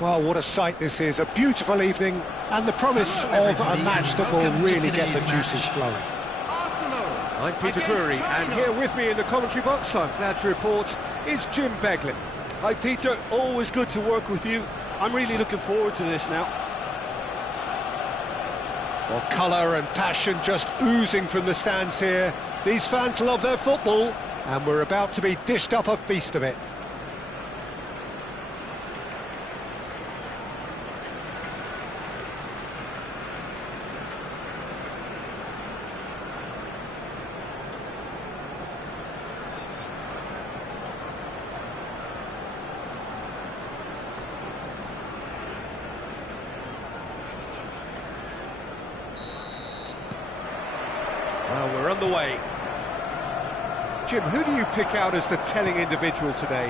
Well, what a sight this is. A beautiful evening and the promise of a match that will really get the juices flowing. I'm Peter Drury, and here with me in the commentary box, I'm glad to report, is Jim Beglin. Hi Peter, always good to work with you. I'm really looking forward to this now. Well, colour and passion just oozing from the stands here. These fans love their football, and we're about to be dished up a feast of it. Well, we're on the way. Jim, who do you pick out as the telling individual today?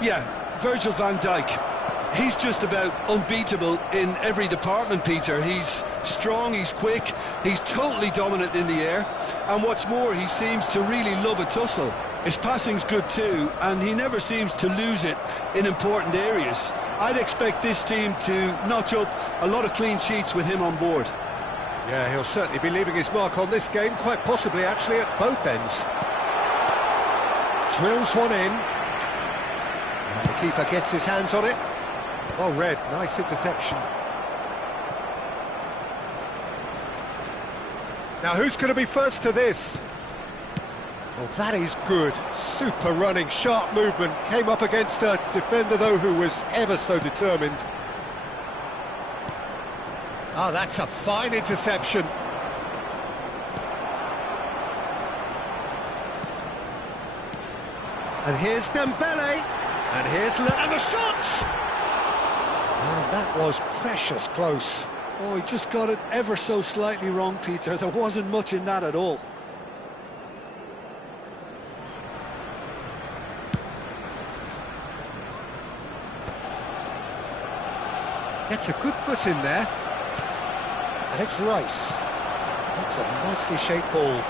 Yeah, Virgil van Dijk. He's just about unbeatable in every department, Peter. He's strong, he's quick, he's totally dominant in the air. And what's more, he seems to really love a tussle. His passing's good too, and he never seems to lose it in important areas. I'd expect this team to notch up a lot of clean sheets with him on board. Yeah, he'll certainly be leaving his mark on this game, quite possibly actually at both ends. Drills one in. And the keeper gets his hands on it. Well read, nice interception. Now who's going to be first to this? Well, that is good. Super running, sharp movement. Came up against a defender, though, who was ever so determined. Oh, that's a fine interception. And here's Dembele. And here's and the shot! And that was precious close. Oh, he just got it ever so slightly wrong, Peter. There wasn't much in that at all. Gets a good foot in there. And it's Rice. That's a nicely shaped ball.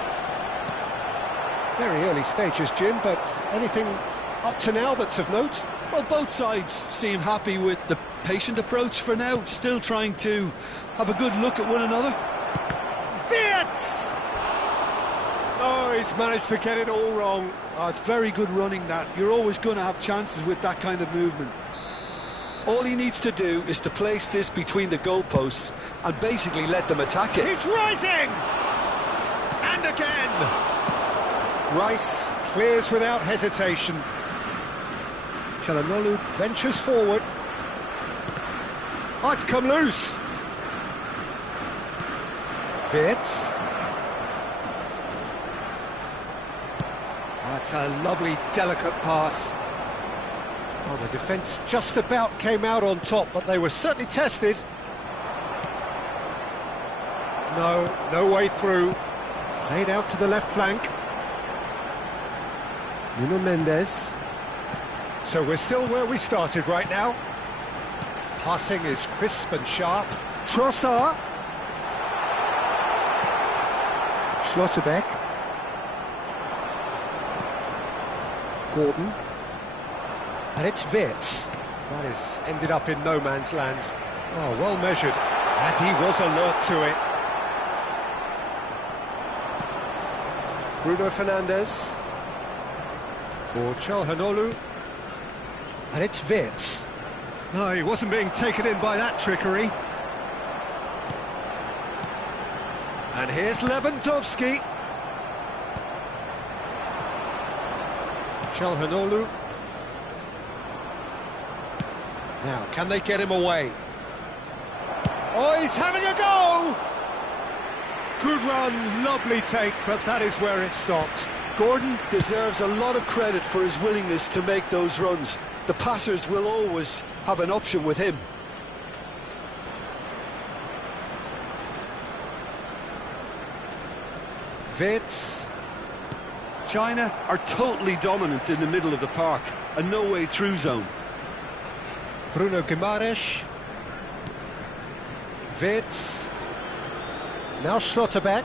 Very early stages, Jim, but anything up to now that's of note? Well, both sides seem happy with the patient approach for now, still trying to have a good look at one another. Wirtz! Oh, he's managed to get it all wrong. Oh, it's very good running, that. You're always going to have chances with that kind of movement. All he needs to do is to place this between the goalposts and basically let them attack it. He's rising! And again! Rice clears without hesitation. Çalhanoğlu ventures forward. Oh, it's come loose. Wirtz. That's a lovely, delicate pass. Well, the defence just about came out on top, but they were certainly tested. No way through. Played out to the left flank. Nuno Mendes. So we're still where we started right now. Passing is crisp and sharp. Trossard. Schlotterbeck. Gordon. And it's Wirtz. That has ended up in no man's land. Oh, well measured. And he was alert to it. Bruno Fernandes. For Çalhanoğlu. And it's Wirtz. No, he wasn't being taken in by that trickery. And here's Lewandowski. Çalhanoğlu. Now, can they get him away? Oh, he's having a go! Good run, lovely take, but that is where it stopped. Gordon deserves a lot of credit for his willingness to make those runs. The passers will always have an option with him. Wirtz. China are totally dominant in the middle of the park, a no-way through zone. Bruno Guimaraes. Wirtz. Now Schlotterbeck.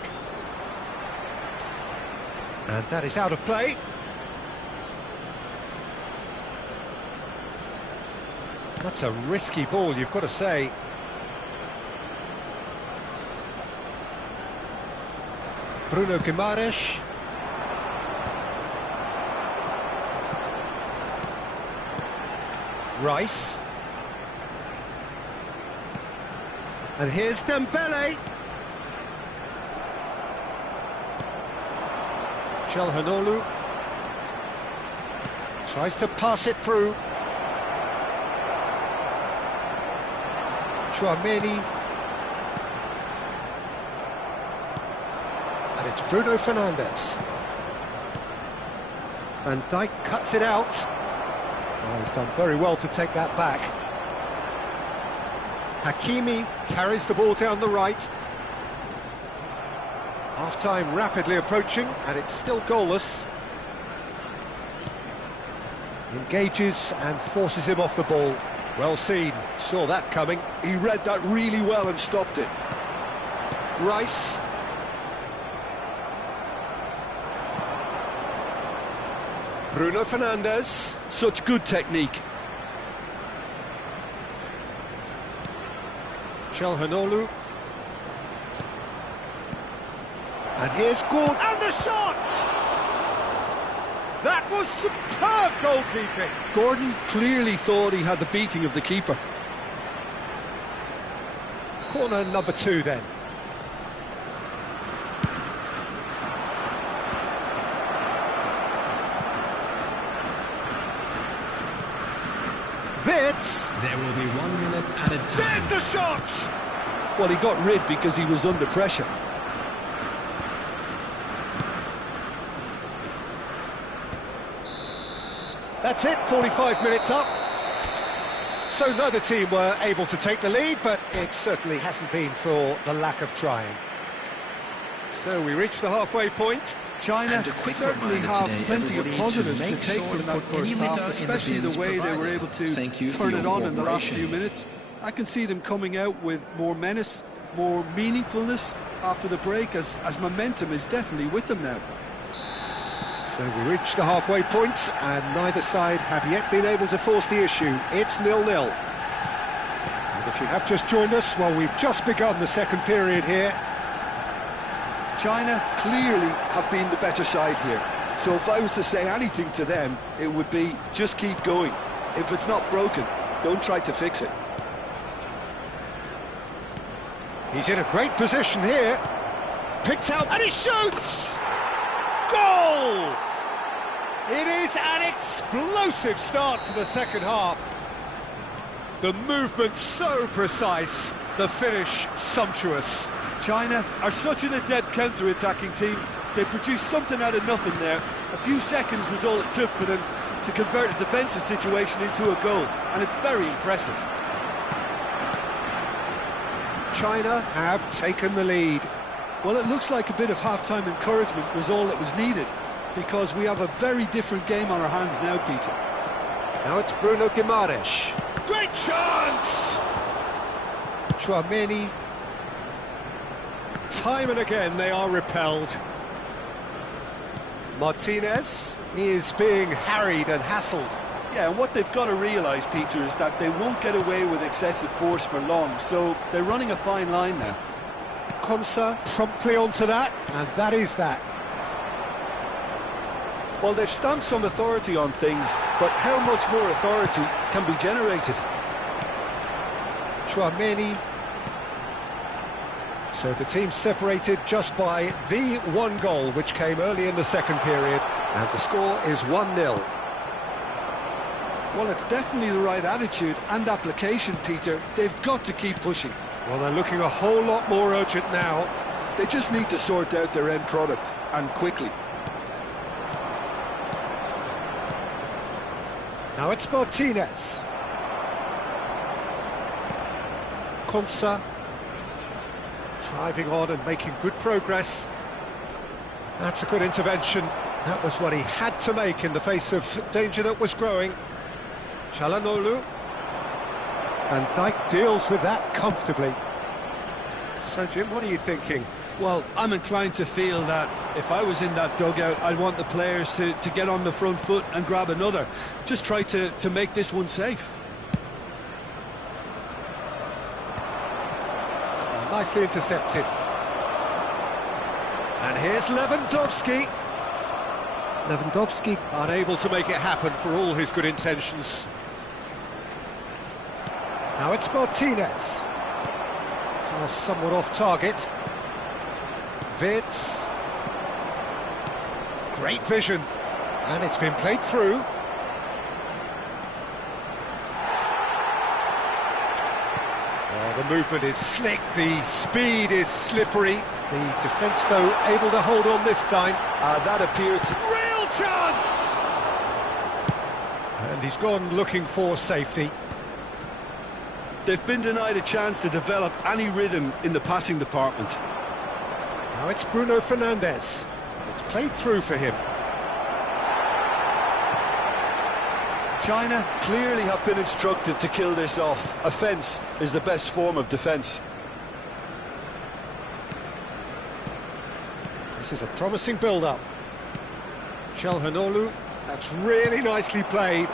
And that is out of play. That's a risky ball, you've got to say. Bruno Guimaraes. Rice. And here's Dembele. Çalhanoğlu tries to pass it through. Tchouaméni. And it's Bruno Fernandes. Van Dijk cuts it out. Oh, he's done very well to take that back. Hakimi carries the ball down the right. Half-time rapidly approaching, and it's still goalless. Engages and forces him off the ball. Well seen, saw that coming. He read that really well and stopped it. Rice. Bruno Fernandes. Such good technique. Çalhanoğlu. And here's Gordon. And the shot! That was superb goalkeeping. Gordon clearly thought he had the beating of the keeper. Corner number 2 then. Wits. There will be 1 minute added time. There's the shot! Well, he got rid because he was under pressure. That's it, 45 minutes up. So neither team were able to take the lead, but it certainly hasn't been for the lack of trying. So we reach the halfway point. China certainly have plenty of positives to take from that first half, especially the way they were able to turn it on in the last few minutes. I can see them coming out with more menace, more meaningfulness after the break, as momentum is definitely with them now. So we reach the halfway point, and neither side have yet been able to force the issue. It's 0-0. And if you have just joined us, well, we've just begun the second period here. China clearly have been the better side here. So if I was to say anything to them, it would be just keep going. If it's not broken, don't try to fix it. He's in a great position here. Picked out and he shoots! Goal! It is an explosive start to the second half. The movement so precise, the finish sumptuous. China are such an adept counter-attacking team. They produced something out of nothing there. A few seconds was all it took for them to convert a defensive situation into a goal, and it's very impressive. China have taken the lead. Well, it looks like a bit of half-time encouragement was all that was needed, because we have a very different game on our hands now, Peter. Now it's Bruno Guimaraes. Great chance! Tchouaméni. Time and again they are repelled. Martinez is being harried and hassled. Yeah, and what they've got to realise, Peter, is that they won't get away with excessive force for long, so they're running a fine line now. Konsa promptly onto that, and that is that. Well, they've stamped some authority on things, but how much more authority can be generated? Tchouaméni. So the team separated just by the one goal, which came early in the second period, and the score is 1-0. Well, it's definitely the right attitude and application, Peter. They've got to keep pushing. Well, they're looking a whole lot more urgent now. They just need to sort out their end product, and quickly. Now it's Martinez. Konsa driving on and making good progress. That's a good intervention. That was what he had to make in the face of danger that was growing. Çalhanoğlu. And Dijk deals with that comfortably. So, Jim, what are you thinking? Well, I'm inclined to feel that if I was in that dugout, I'd want the players to get on the front foot and grab another. Just try to make this one safe. nicely intercepted. And here's Lewandowski. Lewandowski unable to make it happen for all his good intentions. Now it's Martinez. Pass somewhat off target. Wirtz. Great vision. And it's been played through. Oh, the movement is slick, the speed is slippery. The defence, though, able to hold on this time. That appeared to... Real chance! And he's gone looking for safety. They've been denied a chance to develop any rhythm in the passing department. Now it's Bruno Fernandes. It's played through for him. China clearly have been instructed to kill this off. Offence is the best form of defence. This is a promising build-up. Çalhanoğlu, that's really nicely played.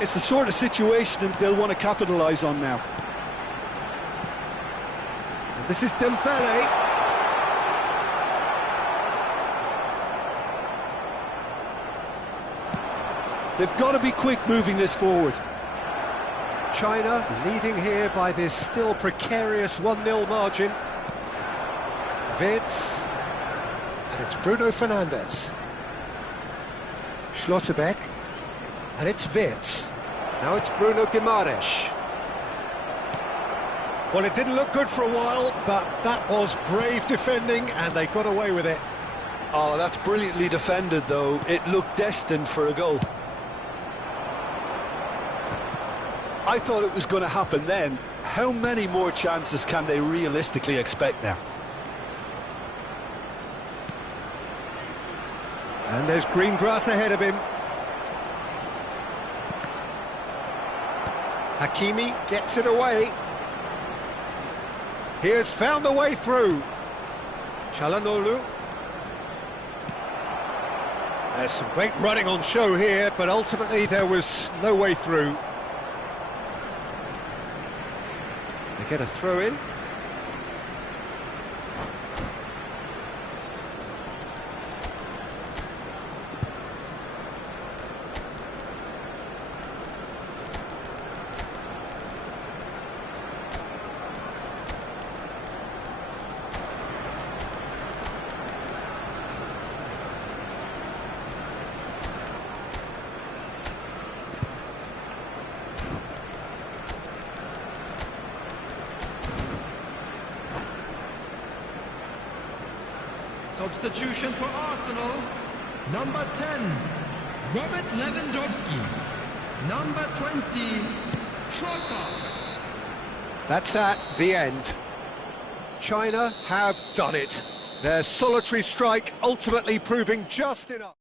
It's the sort of situation that they'll want to capitalise on now. And this is Dembele. They've got to be quick moving this forward. China leading here by this still precarious 1-0 margin. Wirtz. And it's Bruno Fernandes. Schlotterbeck. And it's Wirtz. Now it's Bruno Guimaraes. Well, it didn't look good for a while, but that was brave defending, and they got away with it. Oh, that's brilliantly defended, though. It looked destined for a goal. I thought it was going to happen then. How many more chances can they realistically expect now? And there's green grass ahead of him. Hakimi gets it away. He has found the way through. Çalhanoğlu. There's some great running on show here, but ultimately there was no way through. They get a throw in. Substitution for Arsenal. Number 10, Robert Lewandowski. Number 20, Trossard. That's at the end. China have done it. Their solitary strike ultimately proving just enough.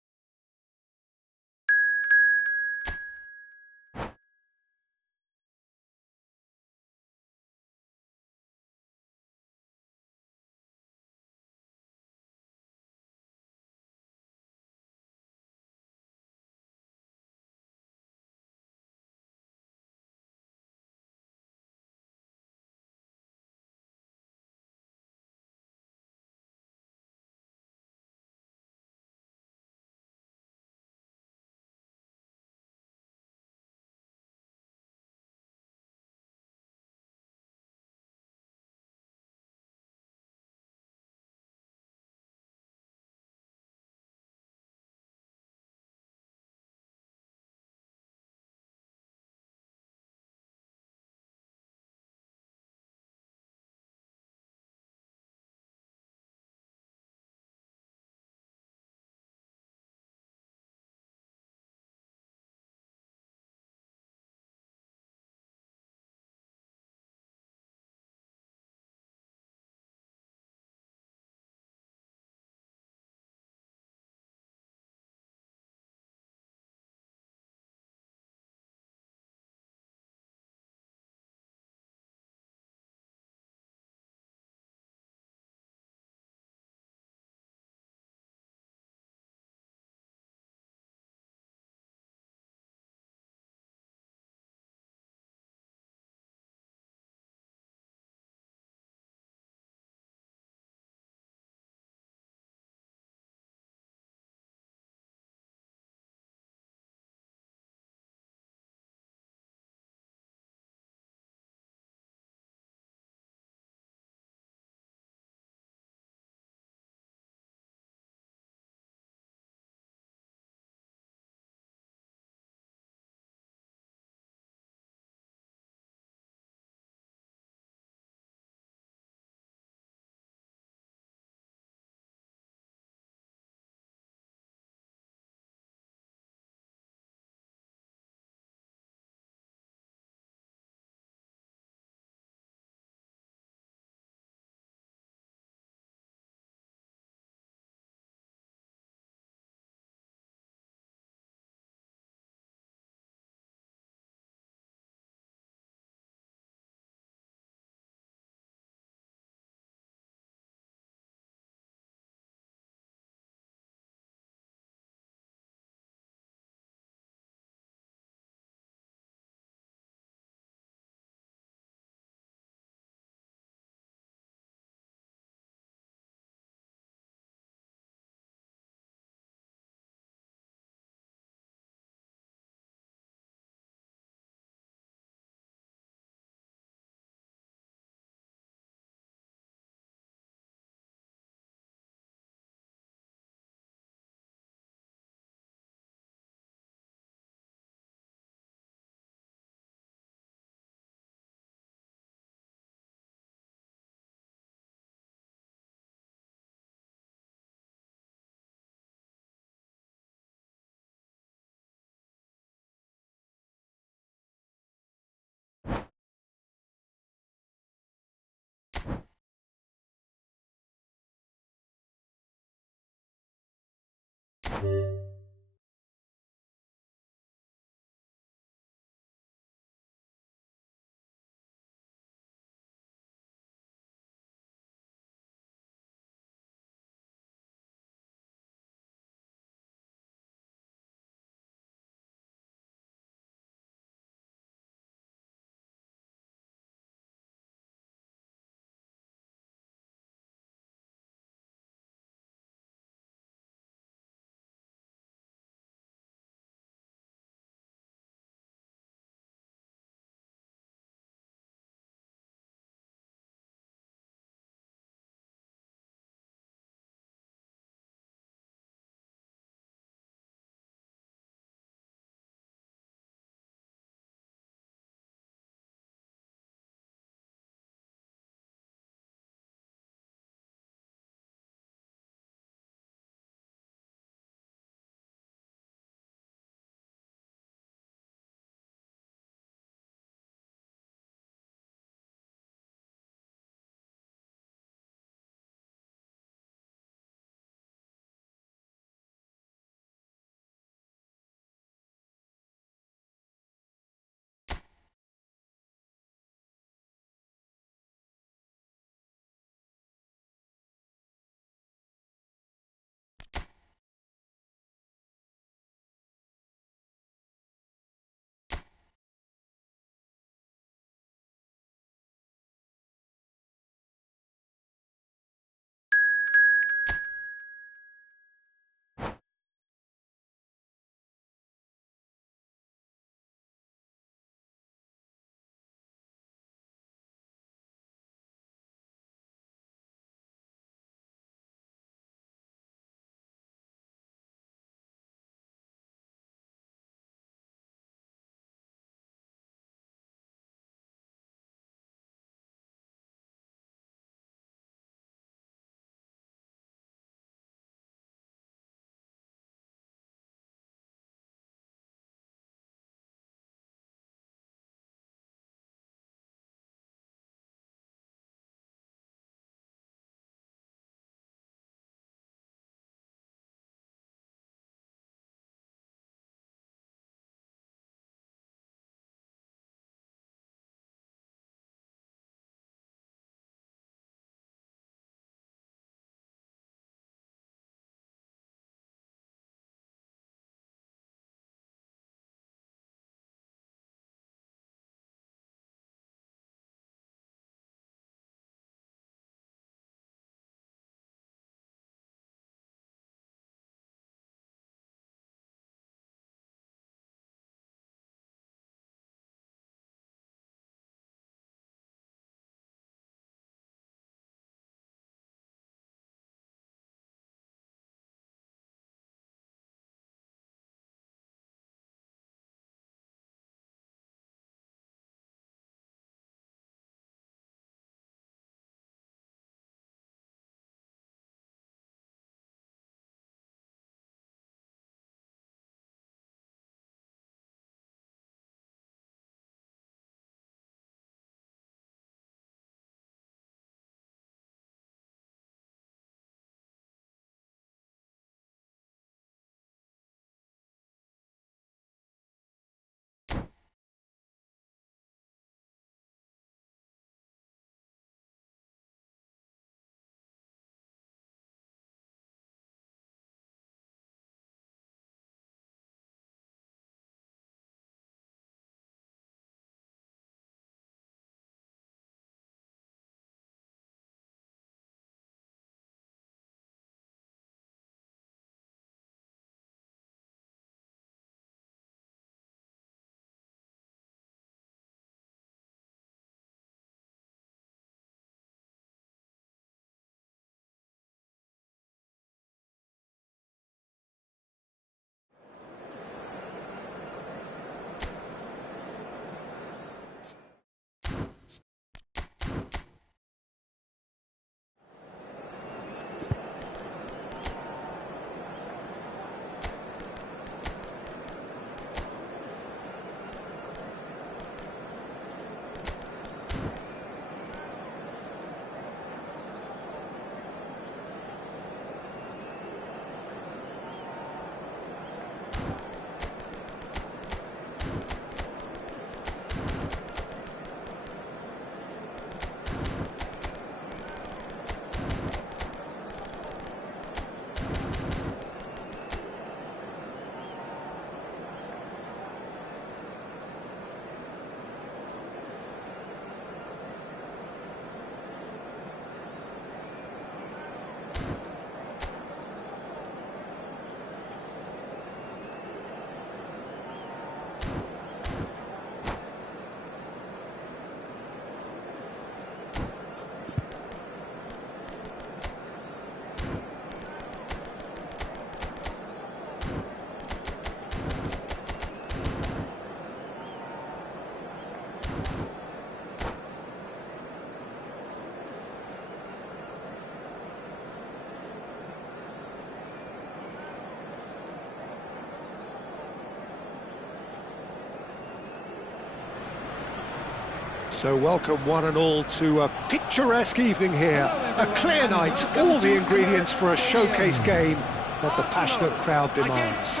So welcome one and all to a picturesque evening here. A clear night, all the ingredients for a showcase game that the passionate crowd demands.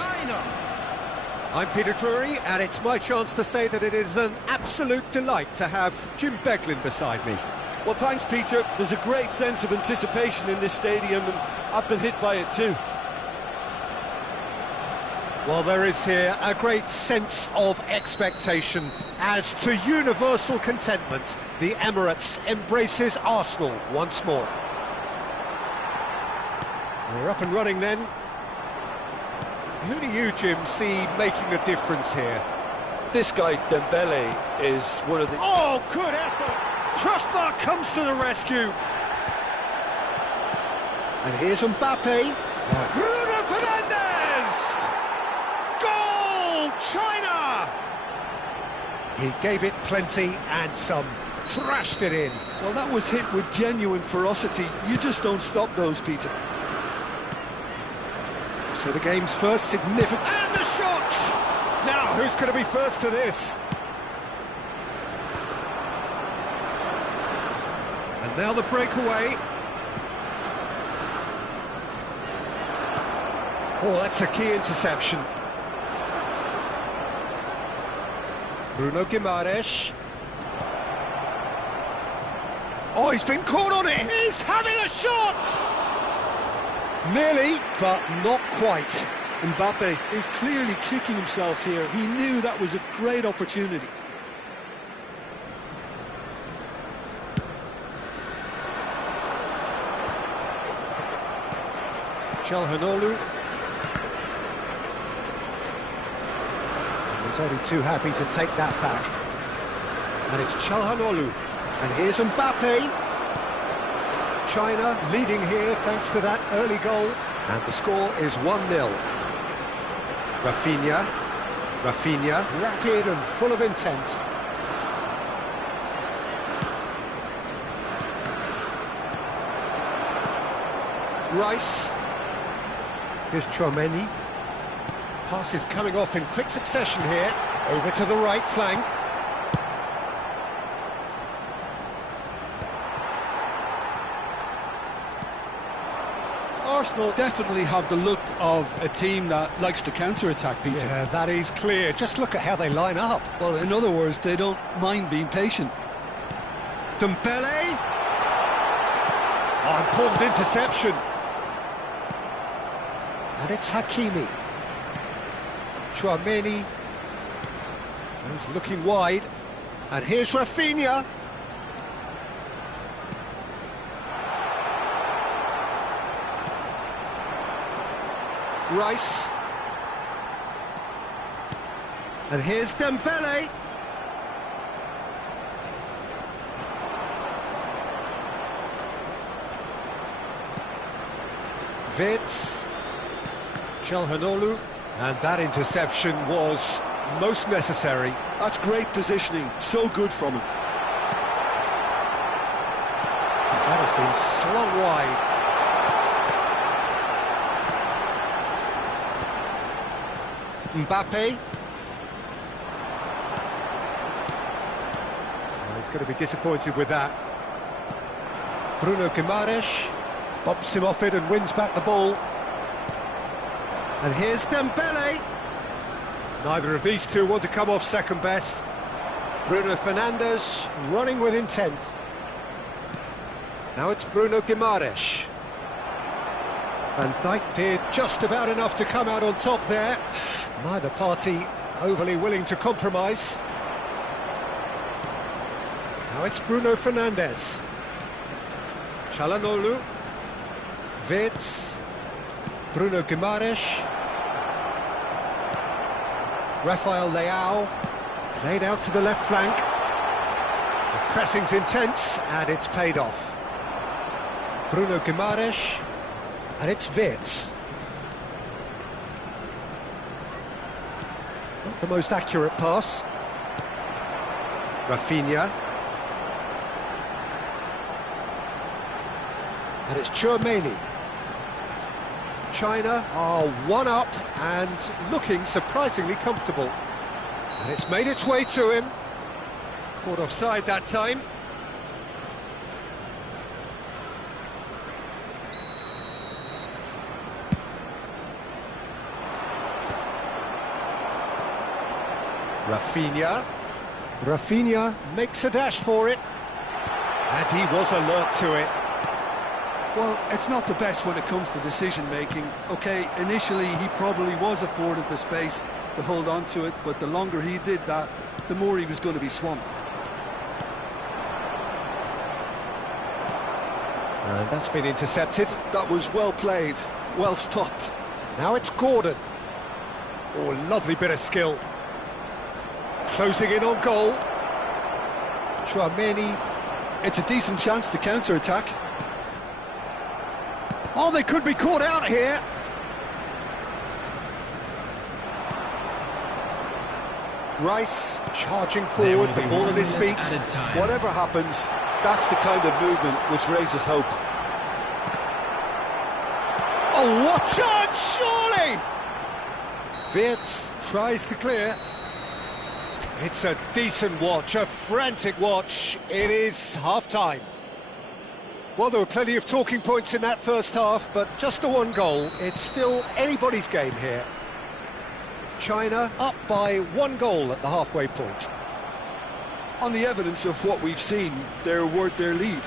I'm Peter Drury, and it's my chance to say that it is an absolute delight to have Jim Beglin beside me. Well, thanks, Peter. There's a great sense of anticipation in this stadium, and I've been hit by it too. Well, there is here a great sense of expectation as to universal contentment. The Emirates embraces Arsenal once more. We're up and running then. Who do you, Jim, see making a difference here? This guy, Dembele, is one of the... Oh, good effort! Crossbar comes to the rescue. And here's Mbappe. Right. Bruno Fernandes! Goal! China! He gave it plenty and some. Thrashed it in. Well, that was hit with genuine ferocity. You just don't stop those, Peter. So the game's first significant... And the shot! Now, who's going to be first to this? And now the breakaway. Oh, that's a key interception. Bruno Guimaraes. Oh, he's been caught on it! He's having a shot! Nearly, but not quite. Mbappe is clearly kicking himself here. He knew that was a great opportunity. Calhanoglu. He's only too happy to take that back. And it's Calhanoglu. And here's Mbappe. China leading here thanks to that early goal. And the score is 1-0. Rafinha, rapid and full of intent. Rice. Here's Chouameni. Passes coming off in quick succession here. Over to the right flank. Arsenal definitely have the look of a team that likes to counter-attack, Peter. Yeah, that is clear. Just look at how they line up. Well, in other words, they don't mind being patient. Dembele. Oh, important interception. And it's Hakimi. Chouameni. He's looking wide. And here's Rafinha. Rice. And here's Dembele. Vitz. Calhanoglu. And that interception was most necessary. That's great positioning, so good from him. That has been slung wide. Mbappe. Oh, he's going to be disappointed with that. Bruno Guimaraes bumps him off it and wins back the ball. And here's Dembele. Neither of these two want to come off second best. Bruno Fernandes running with intent. Now it's Bruno Guimaraes. Van Dijk did just about enough to come out on top there. Neither party overly willing to compromise. Now it's Bruno Fernandes. Calhanoglu. Vitz. Bruno Guimaraes. Rafael Leao. Played out to the left flank. The pressing's intense and it's paid off. Bruno Guimaraes. And it's Vitz. Not the most accurate pass. Rafinha. And it's Chouameni. China are one up and looking surprisingly comfortable. And it's made its way to him. Caught offside that time. Rafinha makes a dash for it. And he was alert to it. Well, it's not the best when it comes to decision-making. OK, initially he probably was afforded the space to hold on to it, but the longer he did that, the more he was going to be swamped. And that's been intercepted. That was well played, well stopped. Now it's Gordon. Oh, lovely bit of skill. Closing in on goal. Chouameni. It's a decent chance to counter-attack. Oh, they could be caught out here. Rice charging forward, the ball at his feet. Whatever happens, that's the kind of movement which raises hope. Oh, what chance, surely! Wirtz tries to clear. It's a decent watch, a frantic watch. It is half-time. Well, there were plenty of talking points in that first half, but just the one goal. It's still anybody's game here. China up by 1 goal at the halfway point. On the evidence of what we've seen, they're worth their lead.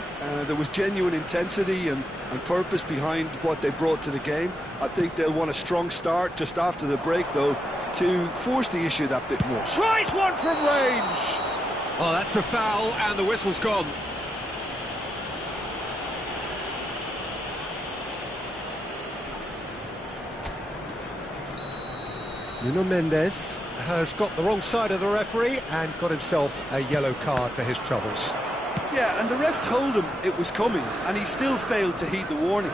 There was genuine intensity and purpose behind what they brought to the game. I think they'll want a strong start just after the break, though, to force the issue that bit more. Tries one from range! Oh, that's a foul, and the whistle's gone. Nuno Mendes has got the wrong side of the referee and got himself a yellow card for his troubles. Yeah, and the ref told him it was coming, and he still failed to heed the warning.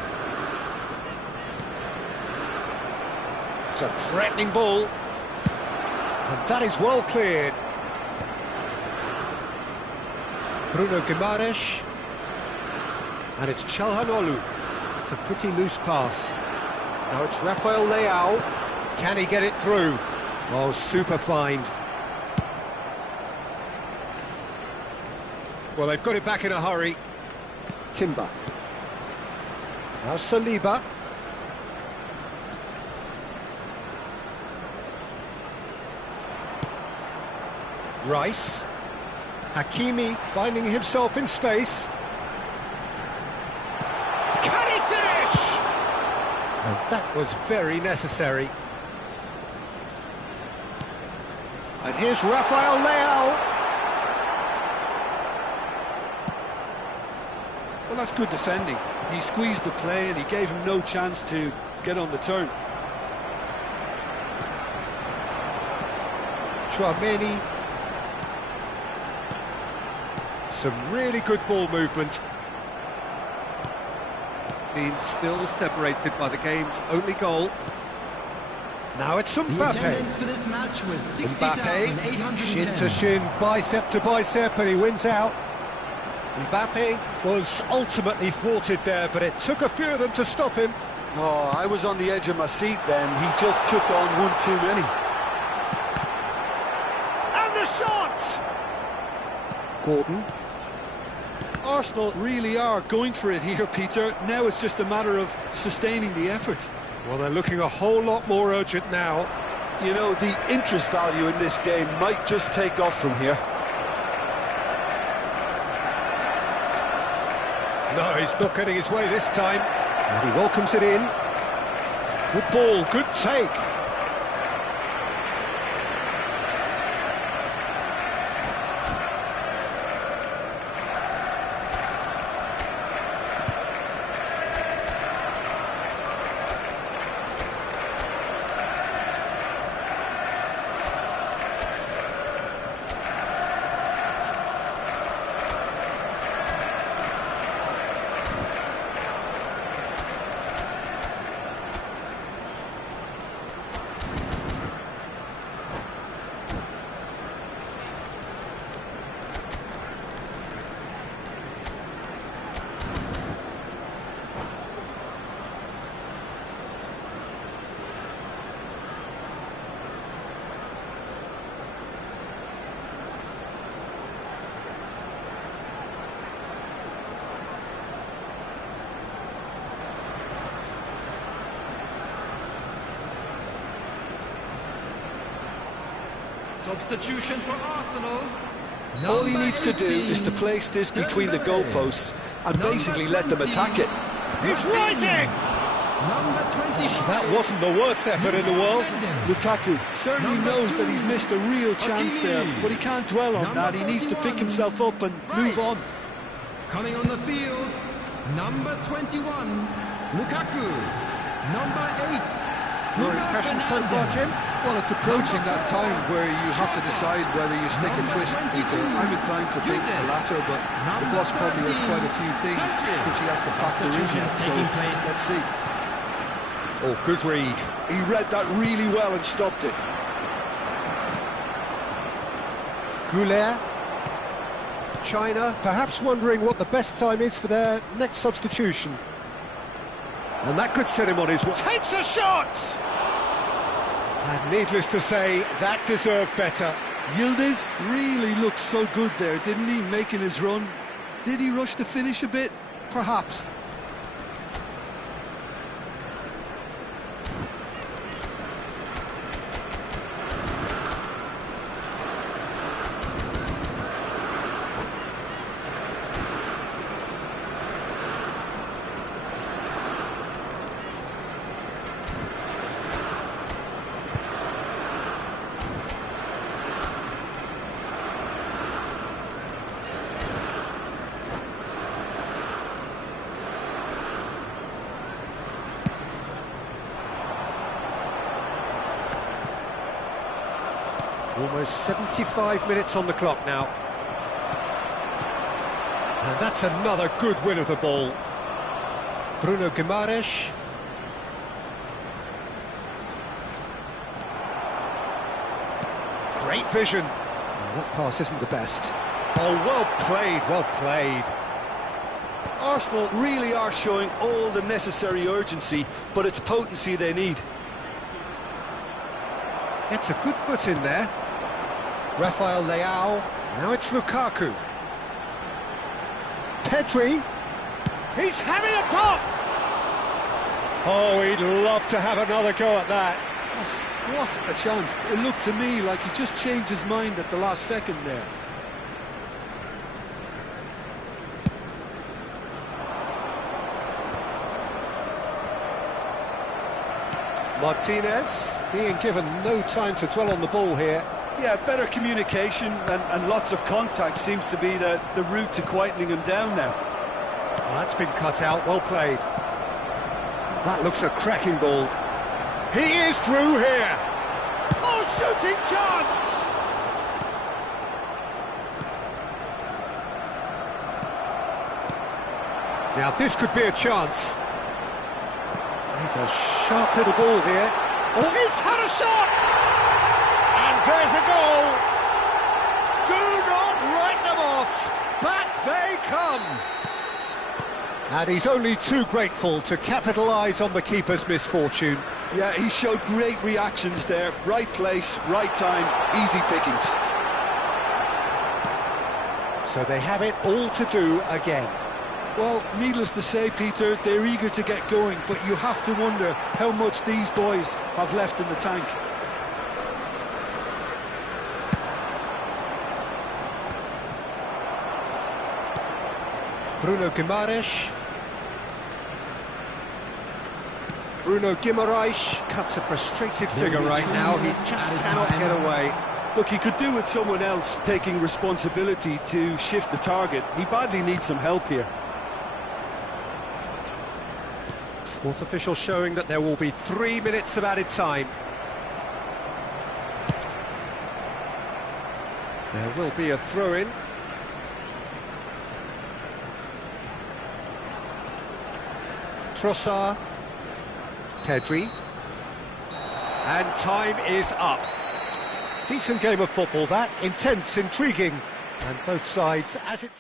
It's a threatening ball, and that is well cleared. Bruno Guimaraes, and it's Çalhanoğlu. It's a pretty loose pass. Now it's Rafael Leao. Can he get it through? Oh, super find. Well, they've got it back in a hurry. Timber. Now Saliba. Rice. Hakimi finding himself in space. Can he finish? And that was very necessary. And here's Rafael Leao. Well, that's good defending. He squeezed the play and he gave him no chance to get on the turn. Chouameni. Some really good ball movement. Being still separated by the game's only goal. Now it's Mbappe. Mbappe, shin to shin, bicep to bicep, and he wins out. Mbappe was ultimately thwarted there, but it took a few of them to stop him. Oh, I was on the edge of my seat then. He just took on one too many. And the shot! Gordon. Arsenal really are going for it here, Peter. Now it's just a matter of sustaining the effort. Well, they're looking a whole lot more urgent now. You know, the interest value in this game might just take off from here. No, he's not getting his way this time. And he welcomes it in. Good ball, good take. Substitution for Arsenal. All he Number needs to do 18, is to place this between the Dembele. goalposts and Number basically let them 20, attack it. It's rising! Number 25. That wasn't the worst effort in the world. Lukaku certainly Number knows that 2, he's missed a real chance there, Hakimi. but he can't dwell on Number that. He needs to pick 41, himself up and move on. Coming on the field, number 21, Lukaku. Number 8. Your Bruno impression so far, Fernandes. Jim? Well, it's approaching that time where you have to decide whether you stick or twist, Peter. I'm inclined to think the latter, but the boss probably has quite a few things which he has to factor in yet, so let's see. Oh, good read. He read that really well and stopped it. Goulet. China, perhaps wondering what the best time is for their next substitution. And that could set him on his way. Takes a shot! And needless to say, that deserved better. Yildiz really looked so good there, didn't he, making his run? Did he rush to finish a bit? Perhaps. Almost 75 minutes on the clock now. And that's another good win of the ball. Bruno Guimaraes. Great vision. Oh, that pass isn't the best. Oh, well played, well played. Arsenal really are showing all the necessary urgency, but it's potency they need. It's a good foot in there. Rafael Leao. Now it's Lukaku. Pedri. He's having a pop! Oh, he'd love to have another go at that. What a chance. It looked to me like he just changed his mind at the last second there. Martinez being given no time to dwell on the ball here. Yeah, better communication and lots of contact seems to be the route to quietening him down now. Well, that's been cut out, well played. That looks a cracking ball. He is through here. Oh, shooting chance! Now this could be a chance. He's a sharp little ball here. Oh, he's had a shot! And there's a goal! Do not write them off! Back they come! And he's only too grateful to capitalise on the keeper's misfortune. Yeah, he showed great reactions there. Right place, right time, easy pickings. So they have it all to do again. Well, needless to say, Peter, they're eager to get going, but you have to wonder how much these boys have left in the tank. Bruno Guimaraes. Bruno Guimaraes cuts a frustrated figure right now. He just cannot get away. Look, he could do with someone else taking responsibility to shift the target. He badly needs some help here. Fourth official showing that there will be 3 minutes of added time. There will be a throw-in. Trossard. Pedri. And time is up. Decent game of football that, intense, intriguing, and both sides, as it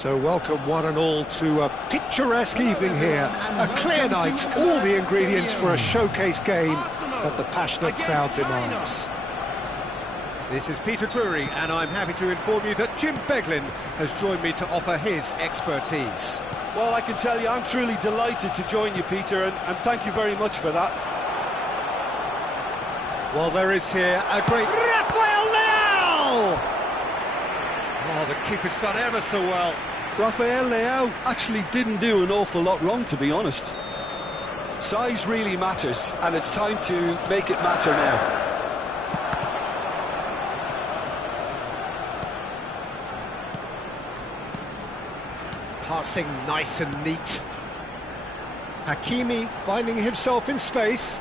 So welcome one and all to a picturesque evening here, a clear night, all the ingredients for a showcase game that the passionate crowd demands. This is Peter Drury, and I'm happy to inform you that Jim Beglin has joined me to offer his expertise. Well, I can tell you I'm truly delighted to join you, Peter, and thank you very much for that. Well, there is here a great Rafael Leao! Oh, the keeper's done ever so well. Rafael Leao actually didn't do an awful lot wrong, to be honest. Size really matters, and it's time to make it matter now. Passing nice and neat. Hakimi finding himself in space.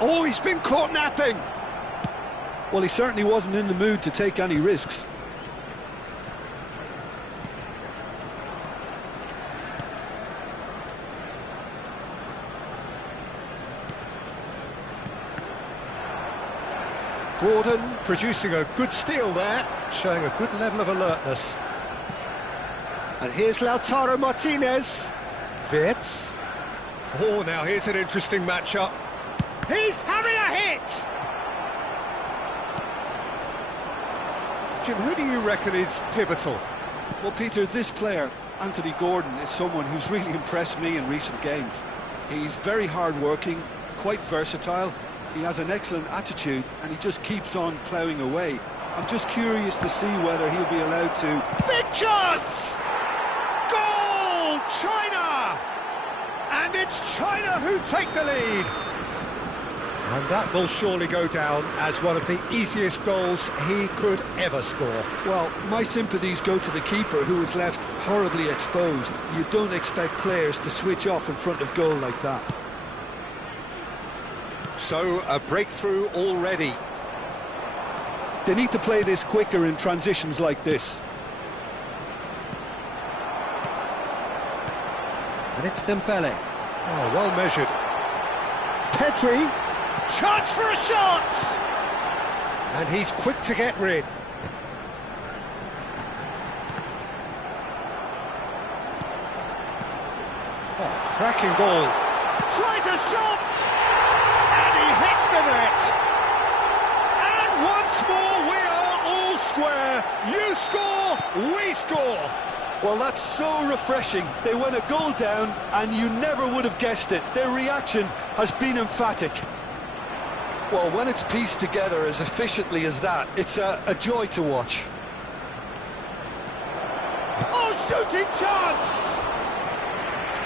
Oh, he's been caught napping. Well, he certainly wasn't in the mood to take any risks. Gordon producing a good steal there, showing a good level of alertness. And here's Lautaro Martinez. Wirtz. Oh, now here's an interesting matchup. He's having a hit! Jim, who do you reckon is pivotal? Well, Peter, this player, Anthony Gordon, is someone who's really impressed me in recent games. He's very hard-working, quite versatile. He has an excellent attitude, and he just keeps on ploughing away. I'm just curious to see whether he'll be allowed to... Big chance! Goal! China! And it's China who take the lead. And that will surely go down as one of the easiest goals he could ever score. Well, my sympathies go to the keeper, who was left horribly exposed. You don't expect players to switch off in front of goal like that. So, a breakthrough already. They need to play this quicker in transitions like this. And it's Dembele. Oh, well measured. Pedri. Chance for a shot! And he's quick to get rid. Oh, cracking ball. Tries a shot! And he hits the net! And once more we are all square. You score, we score. Well, that's so refreshing. They went a goal down and you never would have guessed it. Their reaction has been emphatic. Well, when it's pieced together as efficiently as that, it's a joy to watch. Oh, shooting chance!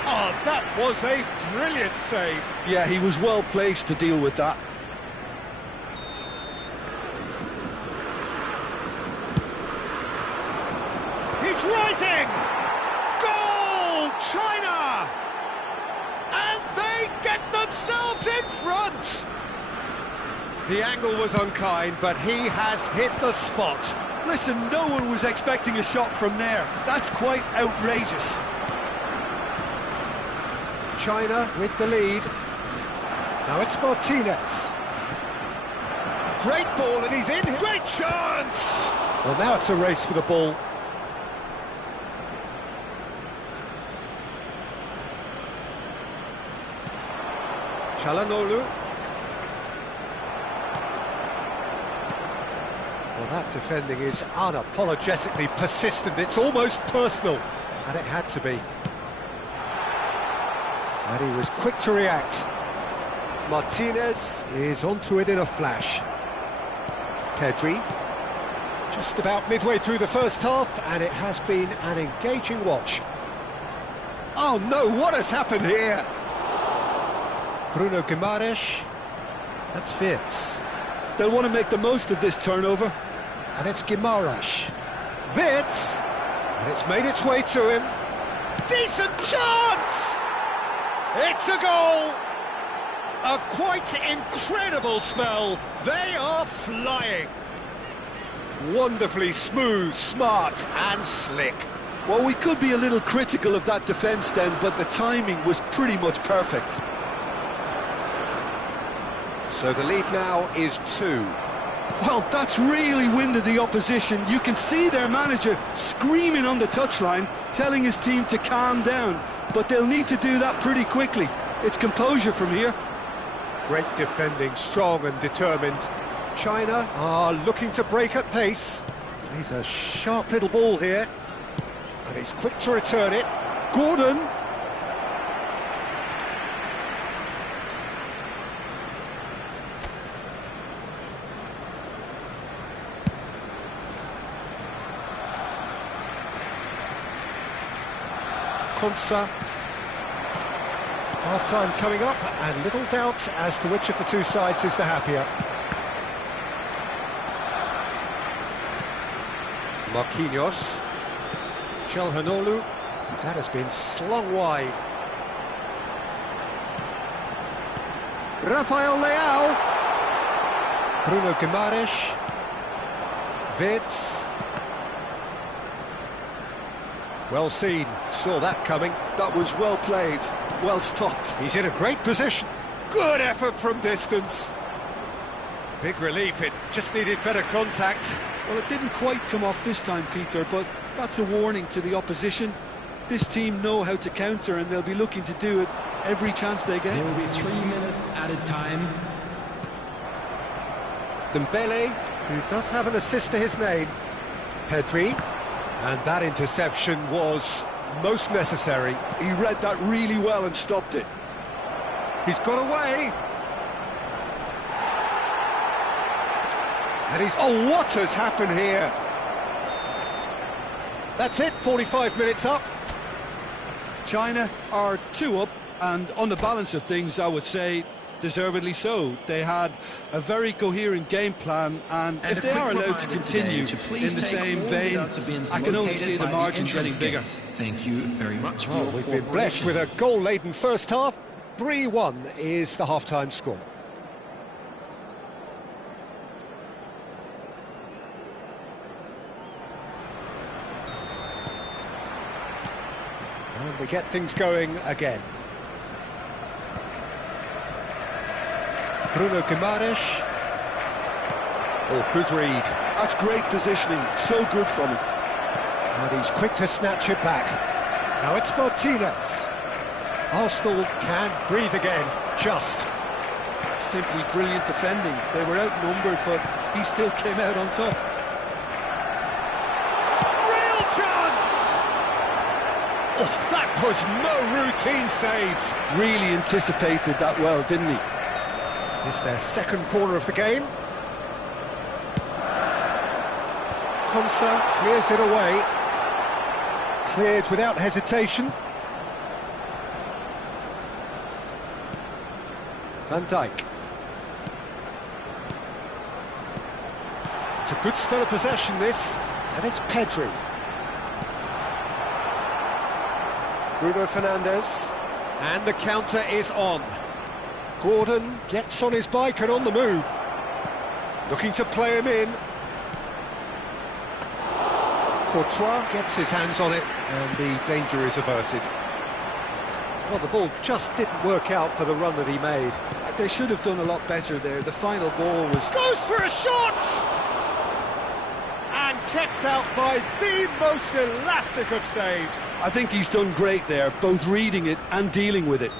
Oh, that was a brilliant save. Yeah, he was well placed to deal with that. He's rising! Goal! China! And they get themselves in front! The angle was unkind, but he has hit the spot. Listen, no one was expecting a shot from there. That's quite outrageous. China with the lead. Now it's Martinez. Great ball, and he's in. Great chance! Well, now it's a race for the ball. Çalhanoğlu. Well, that defending is unapologetically persistent. It's almost personal, and it had to be. And he was quick to react. Martinez is onto it in a flash. Pedri, just about midway through the first half, and it has been an engaging watch. Oh no, what has happened here? Bruno Guimaraes, that's Wirtz. They'll want to make the most of this turnover. And it's Guimaraes. Wirtz, and it's made its way to him. Decent chance! It's a goal! A quite incredible spell. They are flying. Wonderfully smooth, smart and slick. Well, we could be a little critical of that defence then, but the timing was pretty much perfect. So the lead now is 2. Well, that's really winded the opposition. You can see their manager screaming on the touchline, telling his team to calm down, but they'll need to do that pretty quickly. It's composure from here. Great defending, strong and determined. China are looking to break at pace. He's a sharp little ball here, and he's quick to return it. Gordon. Konsa. Half-time coming up, and little doubt as to which of the two sides is the happier. Marquinhos. Çalhanoğlu. That has been slung wide. Rafael Leao. Bruno Guimaraes. Wirtz. Well seen, saw that coming. That was well played, well stopped. He's in a great position. Good effort from distance. Big relief, it just needed better contact. Well, it didn't quite come off this time, Peter, but that's a warning to the opposition. This team know how to counter, and they'll be looking to do it every chance they get. There will be 3 minutes added time. Dembele, who does have an assist to his name. Pedri. And that interception was most necessary. He read that really well and stopped it. He's got away. And he's... Oh, what has happened here? That's it, 45 minutes up. China are 2 up, and on the balance of things, I would say deservedly so. They had a very coherent game plan, and if they are allowed to continue in the same vein, I can only see the margin getting bigger. Thank you very much. Oh, we've been blessed with a goal-laden first half. 3-1 is the half-time score. And we get things going again. Bruno Guimaraes. Oh, good read. That's great positioning, so good from him. And he's quick to snatch it back. Now it's Martinez. Arsenal can breathe again, just. That's simply brilliant defending. They were outnumbered, but he still came out on top. Real chance! Oh, that was no routine save. Really anticipated that well, didn't he? It's their second corner of the game. Konsa clears it away. Cleared without hesitation. Van Dijk. It's a good spell of possession, this. And it's Pedri. Bruno Fernandes. And the counter is on. Gordon gets on his bike and on the move. Looking to play him in. Courtois gets his hands on it, and the danger is averted. Well, the ball just didn't work out for the run that he made. They should have done a lot better there. The final ball was... Goes for a shot! And kept out by the most elastic of saves. I think he's done great there, both reading it and dealing with it.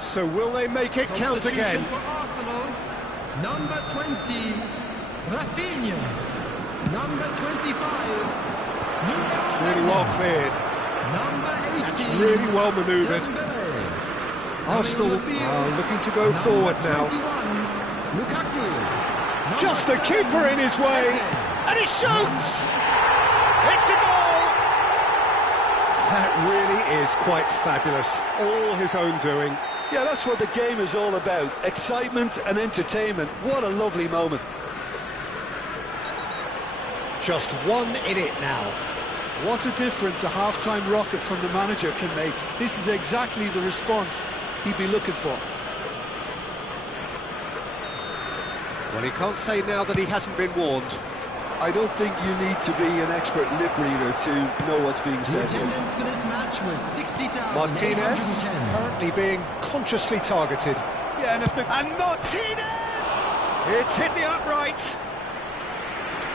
So will they make it count again? For Arsenal, number 20, Rafinha. Number 25, It's really well cleared. Number 18, It's really well manoeuvred. Arsenal are looking to go forward now. Lukaku. Just the keeper in his way, and he shoots! It's a goal! That really is quite fabulous, all his own doing. Yeah, that's what the game is all about. Excitement and entertainment. What a lovely moment. Just one in it now. What a difference a half-time rocket from the manager can make. This is exactly the response he'd be looking for. Well, he can't say now that he hasn't been warned. I don't think you need to be an expert lip reader to know what's being The said here. attendance for this match was 60,000. Martinez currently being consciously targeted. Yeah, And Martinez! It's hit the upright.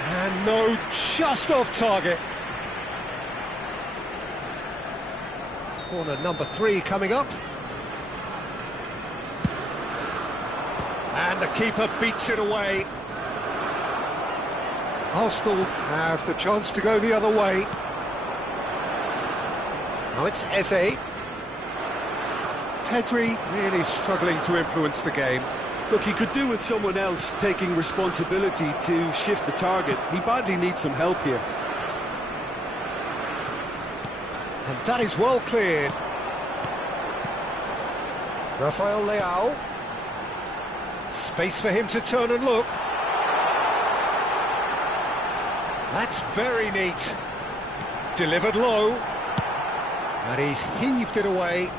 And no, just off target. Corner number 3 coming up. And the keeper beats it away. Arsenal have the chance to go the other way. Now it's Eze. Pedri really struggling to influence the game. Look, he could do with someone else taking responsibility to shift the target. He badly needs some help here. And that is well cleared. Rafael Leao. Space for him to turn and look. That's very neat. Delivered low. And he's heaved it away.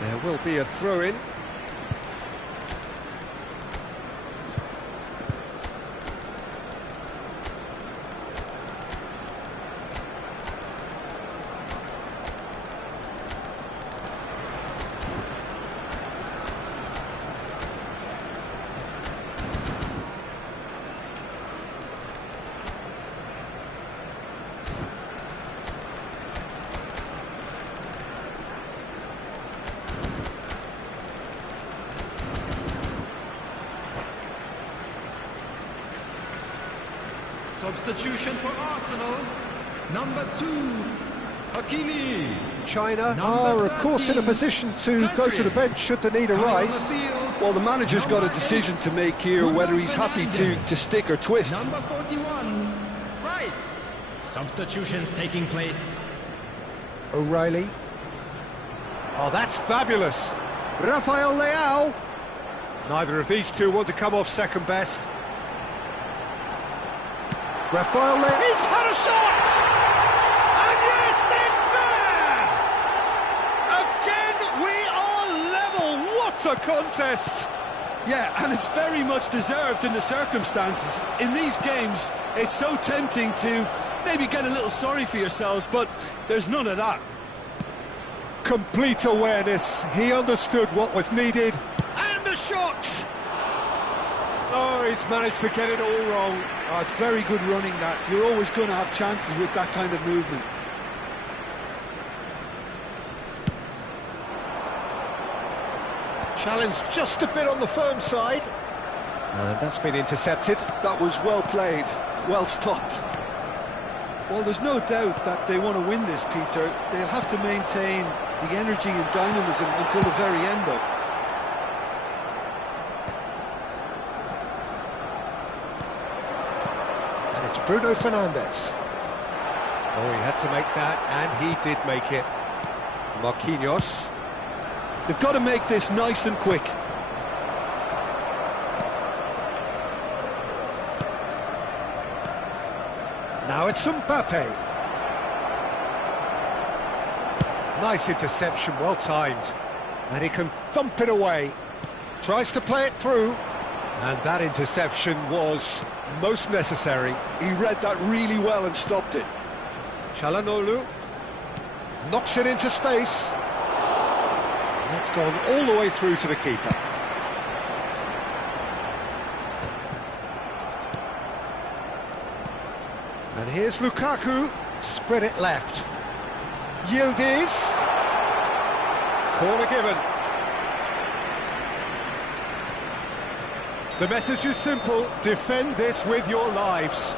There will be a throw-in. Substitution for Arsenal, number 2, Hakimi. China are, of course, in a position to go to the bench should the need arise. Well, the manager's got a decision to make here, whether he's happy to stick or twist. Number 41, Rice. Substitutions taking place. O'Reilly. Oh, that's fabulous. Rafael Leao. Neither of these two want to come off second best. Rafael Leao. He's had a shot! And yes, it's there! Again, we closer contest. Yeah, and it's very much deserved in the circumstances. In these games, it's so tempting to maybe get a little sorry for yourselves, but there's none of that. Complete awareness, he understood what was needed, and the shot! Oh, he's managed to get it all wrong. Oh, it's very good running, that. You're always going to have chances with that kind of movement. Challenge just a bit on the firm side. And that's been intercepted. That was well played, well stopped. Well, there's no doubt that they want to win this, Peter. They'll have to maintain the energy and dynamism until the very end, though. And it's Bruno Fernandes. Oh, he had to make that, and he did make it. Marquinhos. They've got to make this nice and quick. Now it's Mbappe. Nice interception, well timed. And he can thump it away. Tries to play it through. And that interception was most necessary. He read that really well and stopped it. Çalhanoğlu knocks it into space. And it's gone all the way through to the keeper. And here's Lukaku, spread it left. Yildiz. Corner given. The message is simple, defend this with your lives.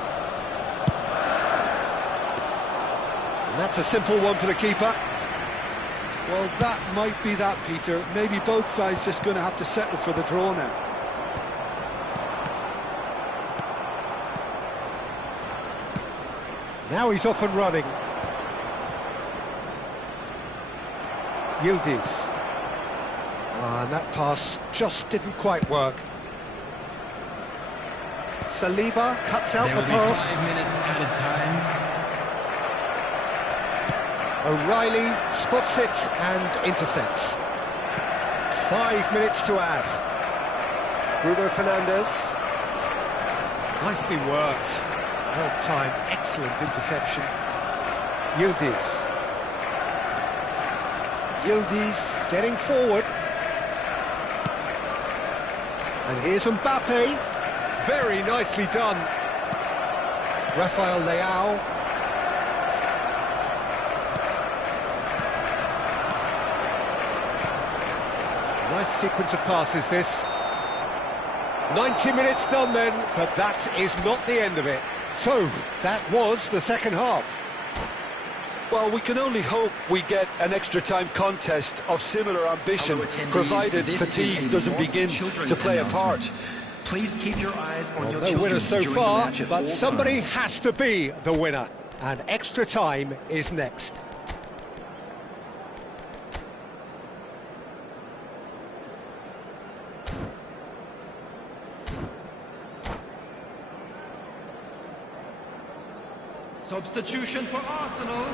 And that's a simple one for the keeper. Well, that might be that, Peter. Maybe both sides just going to have to settle for the draw now. Now he's off and running. Yildiz. And that pass just didn't quite work. Saliba cuts out the pass. 5 minutes added time. O'Reilly spots it and intercepts. 5 minutes to add. Bruno Fernandes. Nicely worked. Well timed, excellent interception. Yildiz. Yildiz getting forward. And here's Mbappe. Very nicely done. Rafael Leao. Nice sequence of passes, this. 90 minutes done then, but that is not the end of it. So, that was the second half. Well, we can only hope we get an extra time contest of similar ambition, provided fatigue doesn't begin to play a part. Please keep your eyes on your No children winner so during the far, match at but all somebody times. has to be the winner. And extra time is next. Substitution for Arsenal,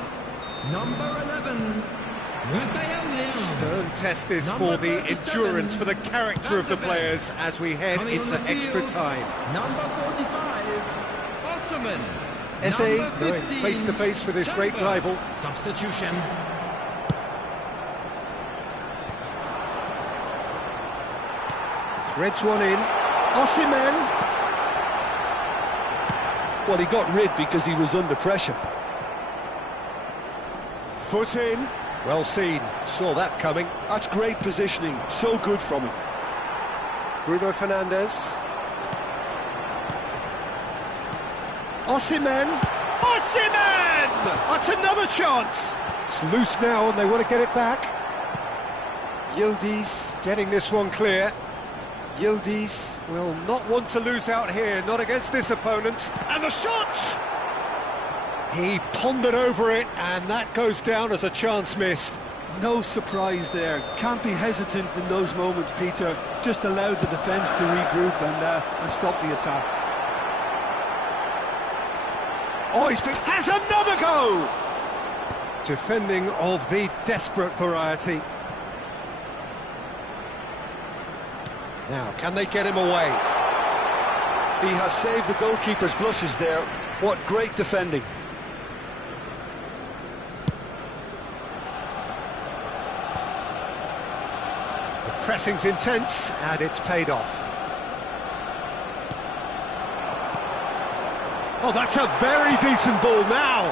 number 11, Rafael. Stern test this for the endurance, for the character of the players as we head into extra time. Number 45, Osman. Eze going face to face with his great rival. Substitution. Threads one in. Osimhen. Well, he got rid because he was under pressure. Foot in. Well seen. Saw that coming. That's great positioning. So good from him. Bruno Fernandes. Osimhen. Osimhen! That's another chance. It's loose now and they want to get it back. Yildiz getting this one clear. Yildiz will not want to lose out here, not against this opponent. And the shot! He pondered over it, and that goes down as a chance missed. No surprise there. Can't be hesitant in those moments, Peter. Just allowed the defence to regroup and stop the attack. Oh, has another go! Defending of the desperate variety. Now, can they get him away? He has saved the goalkeeper's blushes there. What great defending. The pressing's intense, and it's paid off. Oh, that's a very decent ball now.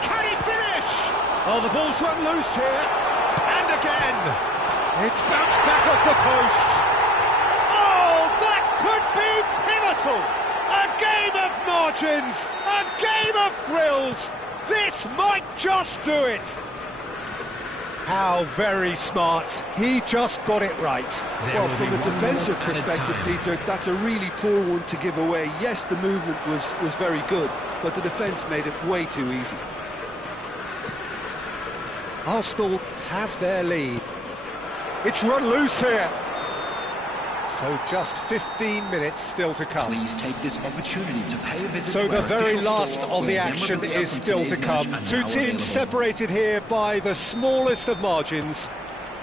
Can he finish? Oh, the ball's run loose here. And again. It's bounced back off the post. Oh, that could be pivotal. A game of margins. A game of thrills. This might just do it. How very smart. He just got it right. Well, from a defensive perspective, Peter, that's a really poor one to give away. Yes, the movement was very good, but the defence made it way too easy. Arsenal have their lead. It's run loose here. So just 15 minutes still to come. Please take this opportunity to pay a visit. So to the our very official last store, of the where action memorabilia is from still to today's come. match are Two now teams available. separated here by the smallest of margins.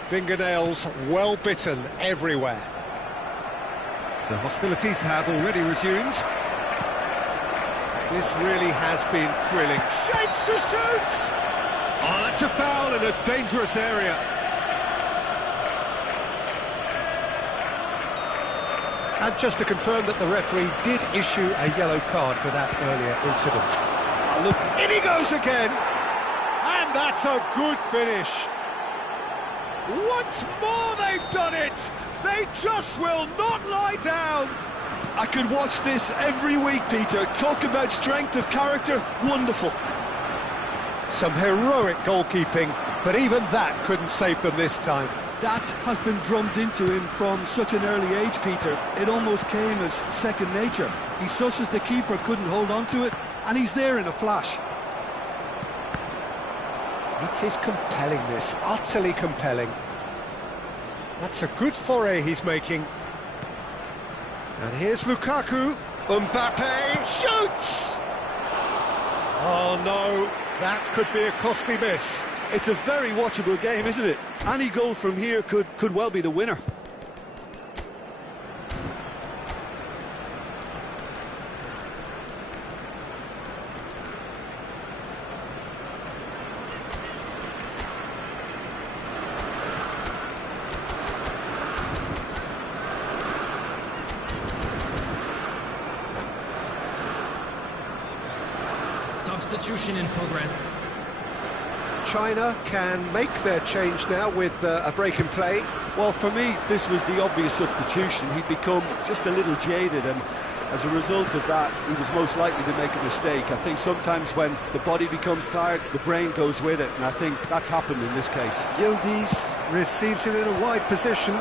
Fingernails well bitten everywhere. The hostilities have already resumed. This really has been thrilling. Shapes to shoot! Oh, that's a foul in a dangerous area. And just to confirm that the referee did issue a yellow card for that earlier incident. Oh, look, in he goes again! And that's a good finish. Once more they've done it! They just will not lie down! I could watch this every week, Peter. Talk about strength of character, wonderful. Some heroic goalkeeping, but even that couldn't save them this time. That has been drummed into him from such an early age, Peter. It almost came as second nature. He such as the keeper couldn't hold on to it, and he's there in a flash. It is compelling, this, utterly compelling. That's a good foray he's making. And here's Lukaku. Mbappe shoots! Oh no, that could be a costly miss. It's a very watchable game, isn't it? Any goal from here could well be the winner. Substitution in progress. China can make their change now with a break in play. Well, for me, this was the obvious substitution. He'd become just a little jaded, and as a result of that, he was most likely to make a mistake. I think sometimes when the body becomes tired, the brain goes with it, and I think that's happened in this case. Yildiz receives it in a wide position.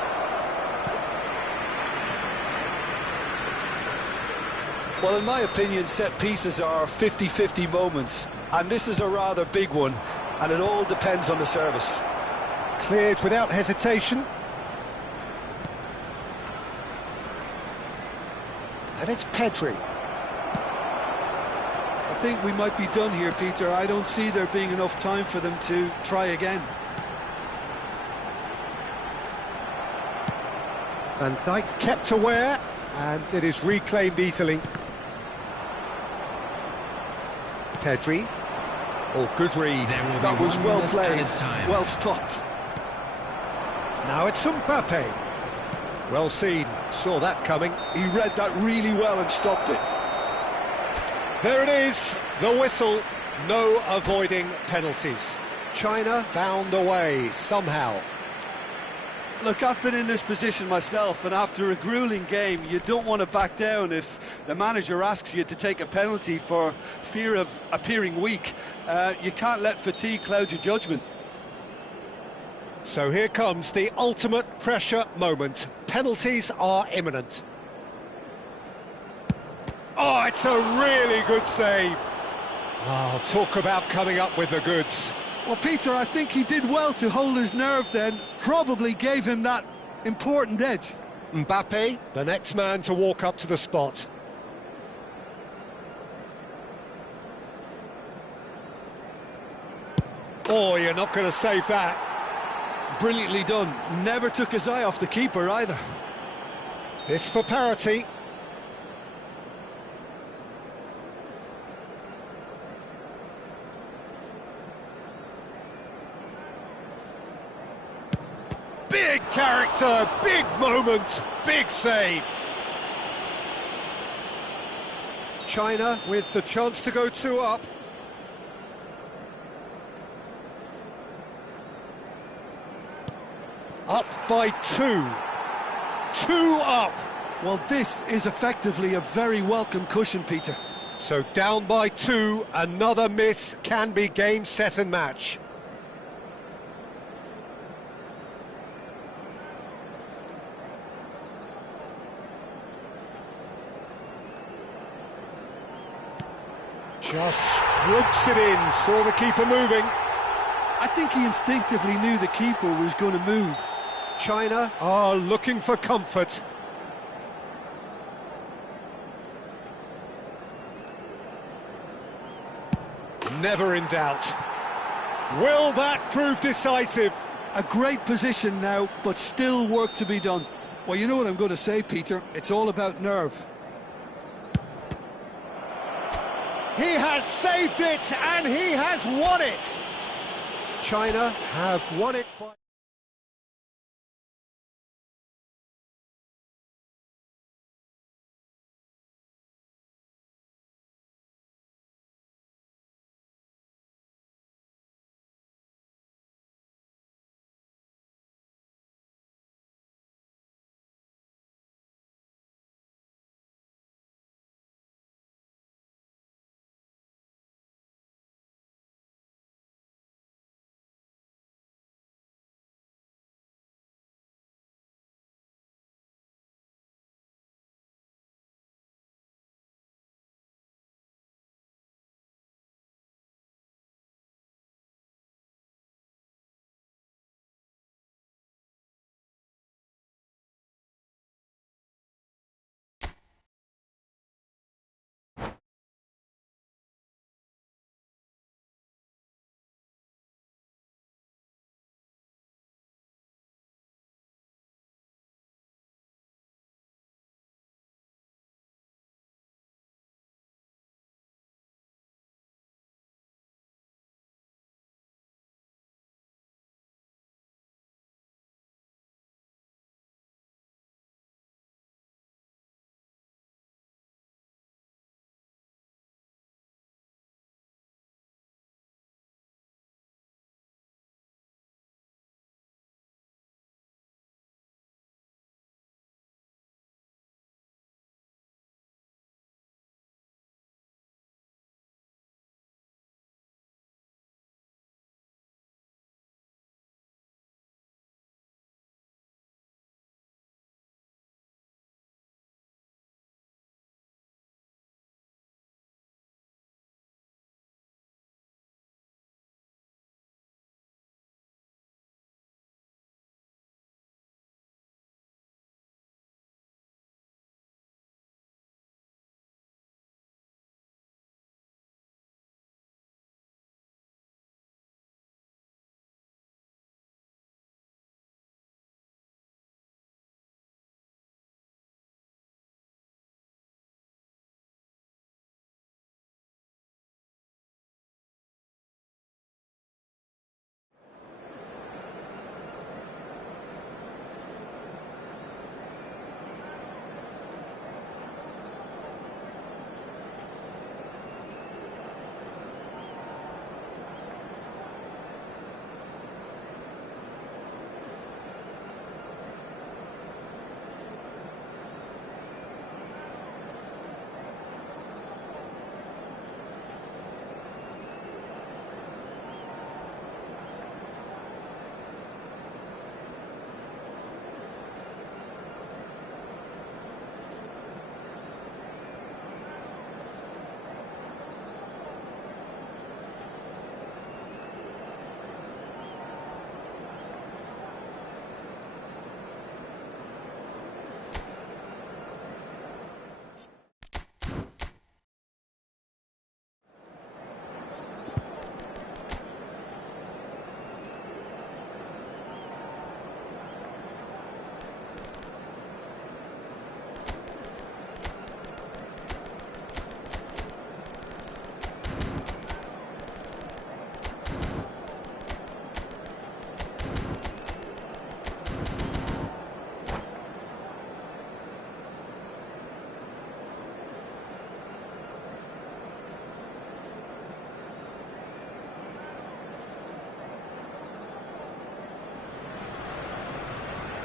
Well, in my opinion, set pieces are 50-50 moments, and this is a rather big one, and it all depends on the service. Cleared without hesitation. And it's Pedri. I think we might be done here, Peter. I don't see there being enough time for them to try again. Van Dijk kept aware, and it is reclaimed easily. Pedri. Oh, good read. That was well played, well stopped. Now it's Mbappe. Well seen, saw that coming. He read that really well and stopped it. There it is, the whistle. No avoiding penalties. China found a way, somehow. Look, I've been in this position myself, and after a gruelling game, you don't want to back down if the manager asks you to take a penalty for fear of appearing weak. You can't let fatigue cloud your judgment. So here comes the ultimate pressure moment. Penalties are imminent. Oh, it's a really good save. Oh, talk about coming up with the goods. Well, Peter, I think he did well to hold his nerve then. Probably gave him that important edge. Mbappe, the next man to walk up to the spot. Oh, you're not going to save that. Brilliantly done. Never took his eye off the keeper either. This for parity. Big character, big moment, big save. China with the chance to go 2 up. Up by 2. 2 up. Well, this is effectively a very welcome cushion, Peter. So down by 2, another miss can be game, set and match. Just strokes it in, saw the keeper moving. I think he instinctively knew the keeper was going to move. China are looking for comfort. Never in doubt. Will that prove decisive? A great position now, but still work to be done. Well, you know what I'm going to say, Peter. It's all about nerve. He has saved it, and he has won it. China have won it by...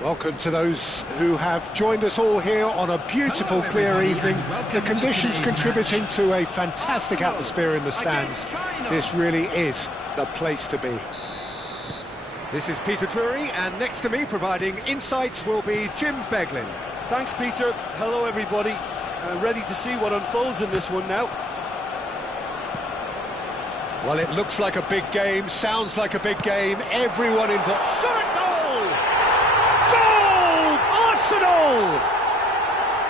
Welcome to those who have joined us all here on a beautiful, clear evening. The conditions contributing to a fantastic atmosphere in the stands. This really is the place to be. This is Peter Drury, and next to me providing insights will be Jim Beglin. Thanks, Peter. Hello, everybody. Ready to see what unfolds in this one now. Well, it looks like a big game, sounds like a big game. Everyone involved. Shot at goal! Goal! Arsenal!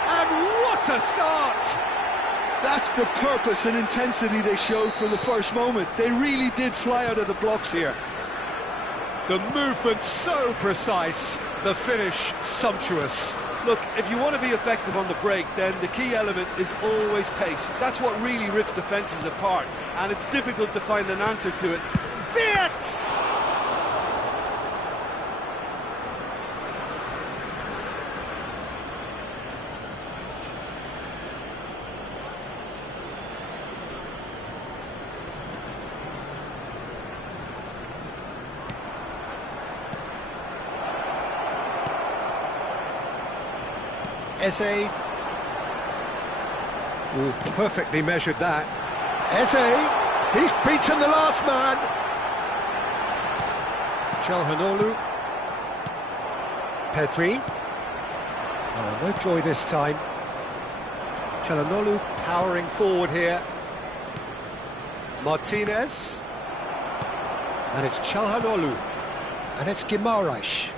And what a start! That's the purpose and intensity they showed from the first moment. They really did fly out of the blocks here. The movement so precise, the finish sumptuous. Look, if you want to be effective on the break, then the key element is always pace. That's what really rips defences apart, and it's difficult to find an answer to it. Wirtz! Eze. Oh, perfectly measured that. Eze, he's beaten the last man. Çalhanoğlu. Pedri. Oh, no joy this time. Çalhanoğlu powering forward here. Martinez. And it's Çalhanoğlu. And it's Guimarães.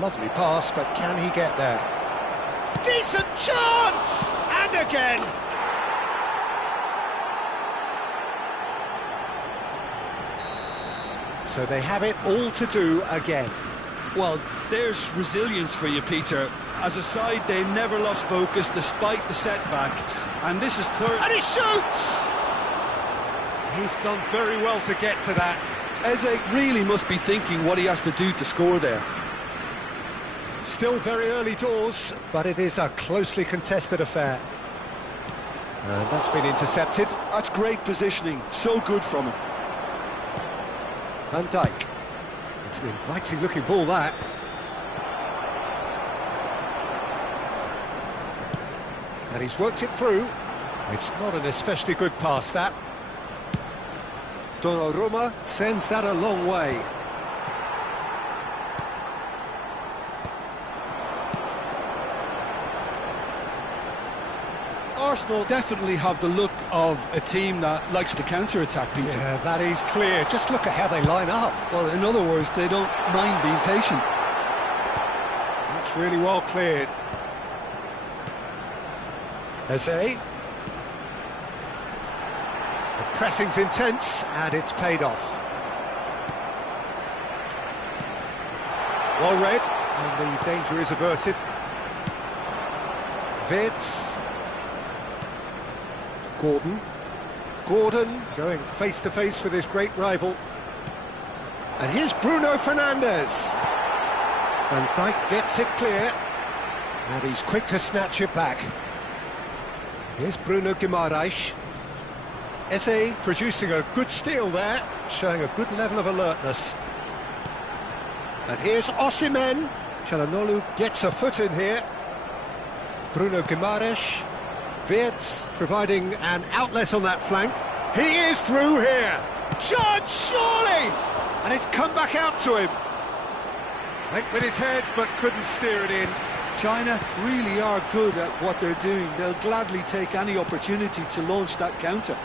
Lovely pass, but can he get there? Decent chance! And again! So they have it all to do again. Well, there's resilience for you, Peter. As a side, they never lost focus despite the setback. And this is third... And he shoots! He's done very well to get to that. Eze really must be thinking what he has to do to score there. Still very early doors, but it is a closely contested affair. And that's been intercepted. That's great positioning, so good from him. Van Dijk. It's an inviting looking ball, that. And he's worked it through. It's not an especially good pass, that. Donnarumma sends that a long way. Arsenal definitely have the look of a team that likes to counter-attack, Peter. Yeah, that is clear. Just look at how they line up. Well, in other words, they don't mind being patient. That's really well cleared. Eze. The pressing's intense, and it's paid off. Well read, and the danger is averted. Wirtz. Gordon going face-to-face with his great rival. And here's Bruno Fernandes. Van Dijk gets it clear, and he's quick to snatch it back. Here's Bruno Guimarães. Eze producing a good steal there, showing a good level of alertness. And here's Osimhen. Çalhanoğlu gets a foot in here. Bruno Guimarães. Wirtz providing an outlet on that flank. He is through here. Judge, surely! And it's come back out to him. Went with his head, but couldn't steer it in. China really are good at what they're doing. They'll gladly take any opportunity to launch that counter.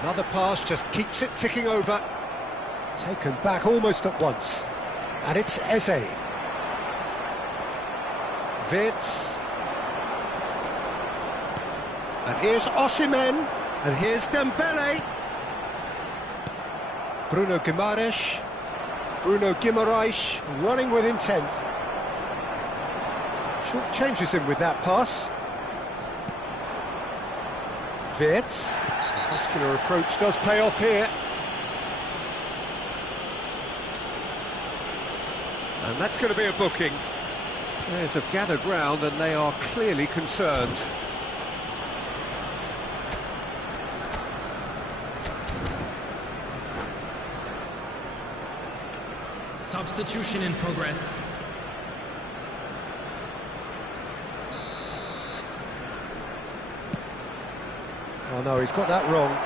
Another pass just keeps it ticking over. Taken back almost at once. And it's Eze. Wirtz. And here's Osimhen, and here's Dembele. Bruno Guimarães. Bruno Guimarães running with intent. Short changes him with that pass. Wirtz. Muscular approach does pay off here. And that's going to be a booking. Players have gathered round and they are clearly concerned. Substitution in progress. Oh no, he's got that wrong.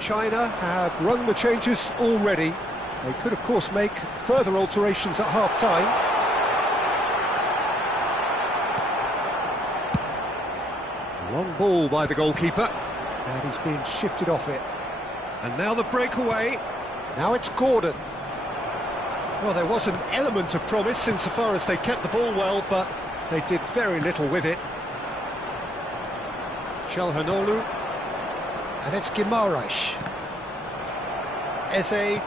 China have rung the changes already. They could, of course, make further alterations at half-time. Long ball by the goalkeeper, and he's been shifted off it. And now the breakaway. Now it's Gordon. Well, there was an element of promise insofar as they kept the ball well, but they did very little with it. Çalhanoğlu. And it's Guimaraes. Eze.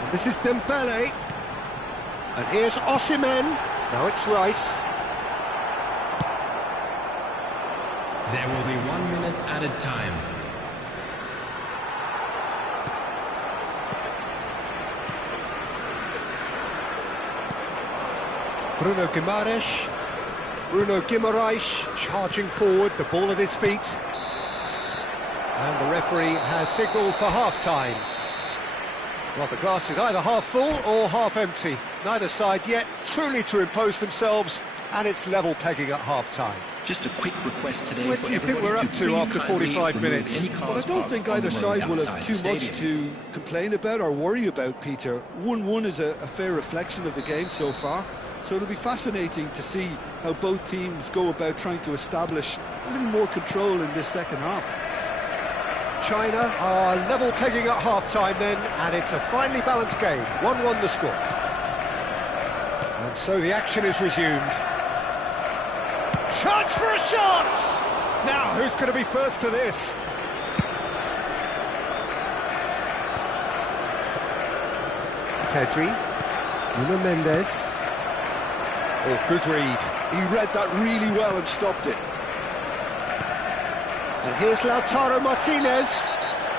And this is Dembele. And here's Osimhen. Now it's Rice. There will be 1 minute added time. Bruno Guimaraes charging forward, the ball at his feet. And the referee has signalled for half-time. Well, the glass is either half full or half empty. Neither side yet truly to impose themselves, and it's level pegging at half-time. Just a quick request today. What do you think we're up to after 45 minutes? Well, I don't think either side will have too much to complain about or worry about, Peter. 1-1 is a fair reflection of the game so far. So it'll be fascinating to see how both teams go about trying to establish a little more control in this second half. China are level pegging at half-time then, and it's a finely balanced game. 1-1 the score. And so the action is resumed. Chance for a shot! Now, who's going to be first to this? Pedri. Nuno Mendes. Oh, good read. He read that really well and stopped it. And here's Lautaro Martinez.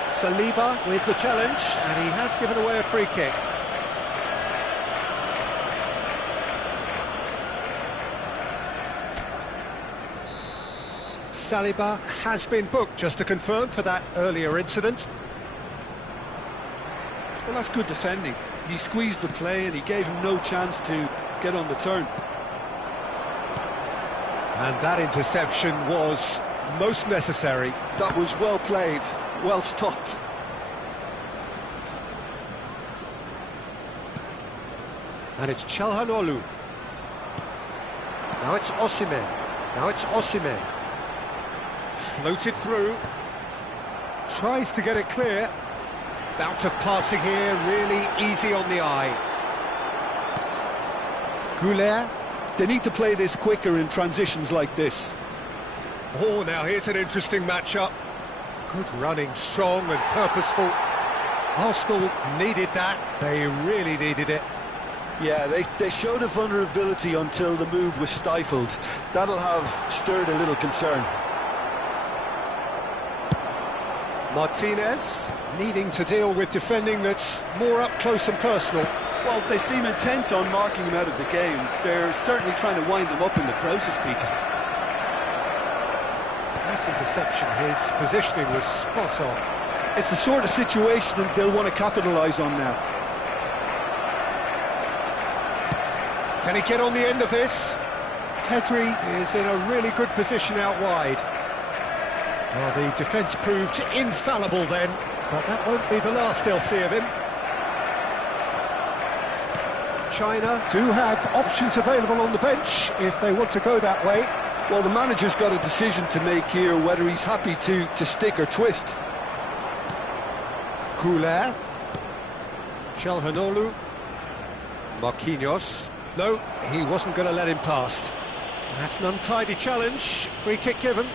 Saliba with the challenge, and he has given away a free kick. Saliba has been booked, just to confirm, for that earlier incident. Well, that's good defending. He squeezed the play and he gave him no chance to get on the turn. And that interception was most necessary. That was well played, well stopped. And it's Çalhanoğlu. Now it's Osimhen. Floated through. Tries to get it clear. Bout of passing here, really easy on the eye. Goulet. They need to play this quicker in transitions like this. Oh, now here's an interesting matchup. Good running, strong and purposeful. Arsenal needed that. They really needed it. Yeah, they showed a vulnerability until the move was stifled. That'll have stirred a little concern. Martinez needing to deal with defending that's more up close and personal. Well, they seem intent on marking him out of the game. They're certainly trying to wind him up in the process, Peter. Nice interception. His positioning was spot on. It's the sort of situation that they'll want to capitalise on now. Can he get on the end of this? Pedri is in a really good position out wide. Well, the defence proved infallible then, but that won't be the last they'll see of him. China do have options available on the bench if they want to go that way. Well, the manager's got a decision to make here, whether he's happy to stick or twist. Goulet. Çalhanoğlu. Marquinhos. No, he wasn't going to let him past. That's an untidy challenge. Free kick given.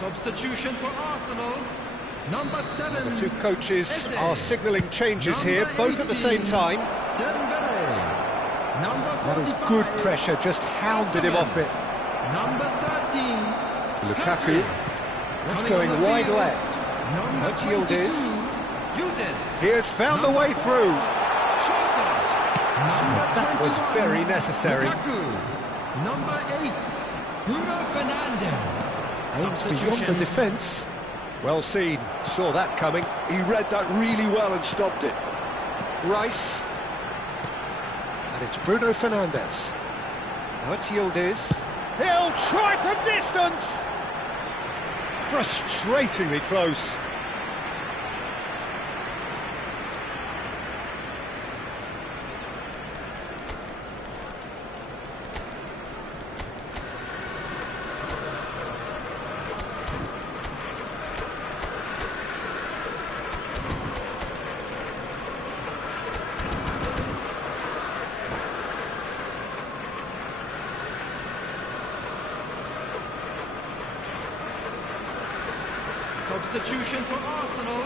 Substitution for Arsenal. Number 7. The two coaches are signalling changes Number here, both at the same 18, time. Dembele. Number That is 45, good pressure, just hounded him off it. Number 13. Lukaku, that's going wide left. That's Yildiz. He has found the way through. That was very necessary. Number 8. Bruno Fernandes. Aims beyond the defence. Well seen, saw that coming. He read that really well and stopped it. Rice. And it's Bruno Fernandes. Now it's Yildiz. He'll try for distance! Frustratingly close. Substitution for Arsenal.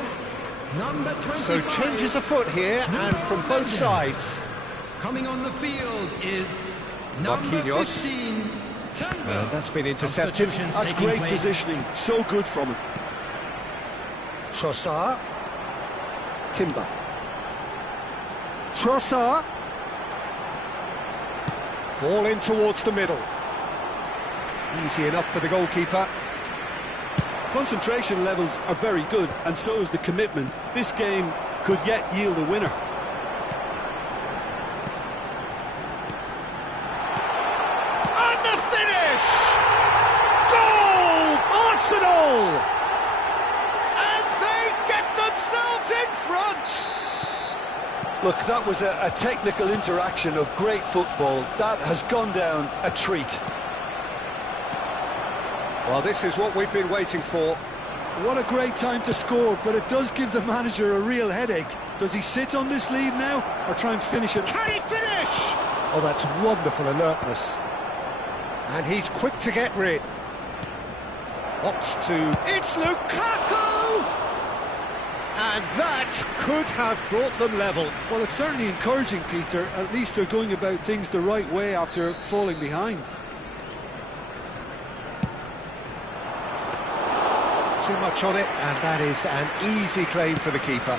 Number 25. So changes afoot here, and from both sides. Coming on the field is number Marquinhos. 15. And that's been intercepted. Substitutions That's taking great place. positioning, so good from him. Trossard. Timber. Trossard. Ball in towards the middle. Easy enough for the goalkeeper. Concentration levels are very good, and so is the commitment. This game could yet yield a winner. And the finish! Goal! Arsenal! And they get themselves in front! Look, that was a technical interaction of great football. That has gone down a treat. Well, this is what we've been waiting for. What a great time to score, but it does give the manager a real headache. Does he sit on this lead now, or try and finish it? Can he finish? Oh, that's wonderful alertness. And he's quick to get rid. Opts to... It's Lukaku! And that could have brought them level. Well, it's certainly encouraging, Peter. At least they're going about things the right way after falling behind. Too much on it, and that is an easy claim for the keeper.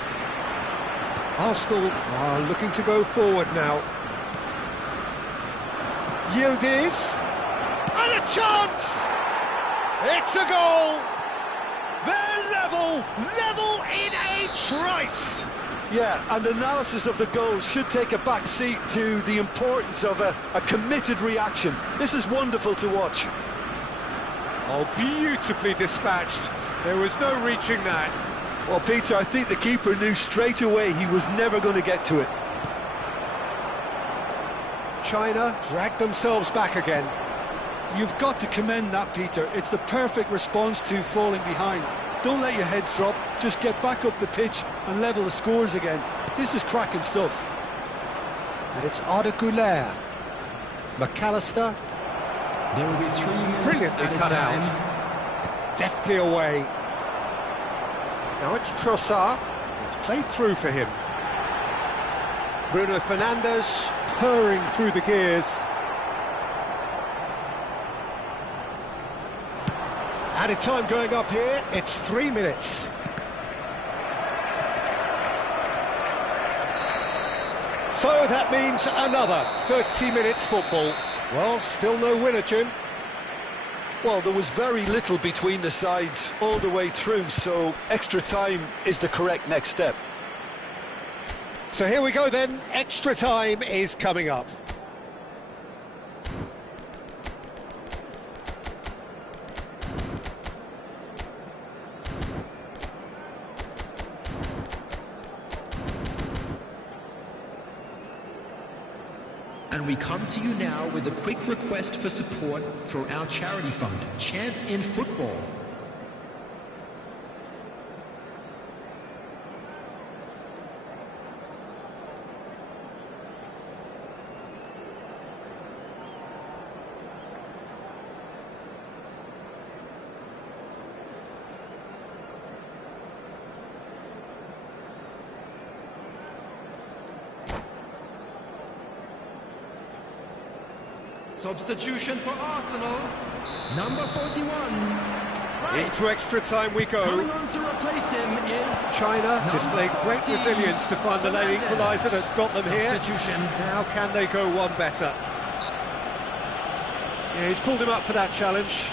Arsenal are looking to go forward now. Yildiz, and a chance! It's a goal! They're level in a trice! Yeah, and analysis of the goal should take a back seat to the importance of a committed reaction. This is wonderful to watch. Oh, beautifully dispatched. There was no reaching that. Well, Peter, I think the keeper knew straight away he was never going to get to it. China dragged themselves back again. You've got to commend that, Peter. It's the perfect response to falling behind. Don't let your heads drop, just get back up the pitch and level the scores again. This is cracking stuff. And it's Arda Güler. McAllister. There will be 3 minutes Brilliantly added cut time. out. Deftly away. Now it's Trossard. It's played through for him. Bruno Fernandes purring through the gears. Added time going up here. It's 3 minutes. So that means another 30 minutes football. Well, still no winner, Jim. Well, there was very little between the sides all the way through, so extra time is the correct next step. So here we go then, extra time is coming up. And we come to you now with a quick request for support through our charity fund, Chance in Football. Substitution for Arsenal. Number 41. Right. Into extra time we go. Coming on to replace him is China displaying great 14. resilience to find the late equaliser that's got them here. Substitution. Now can they go one better? Yeah, he's pulled him up for that challenge.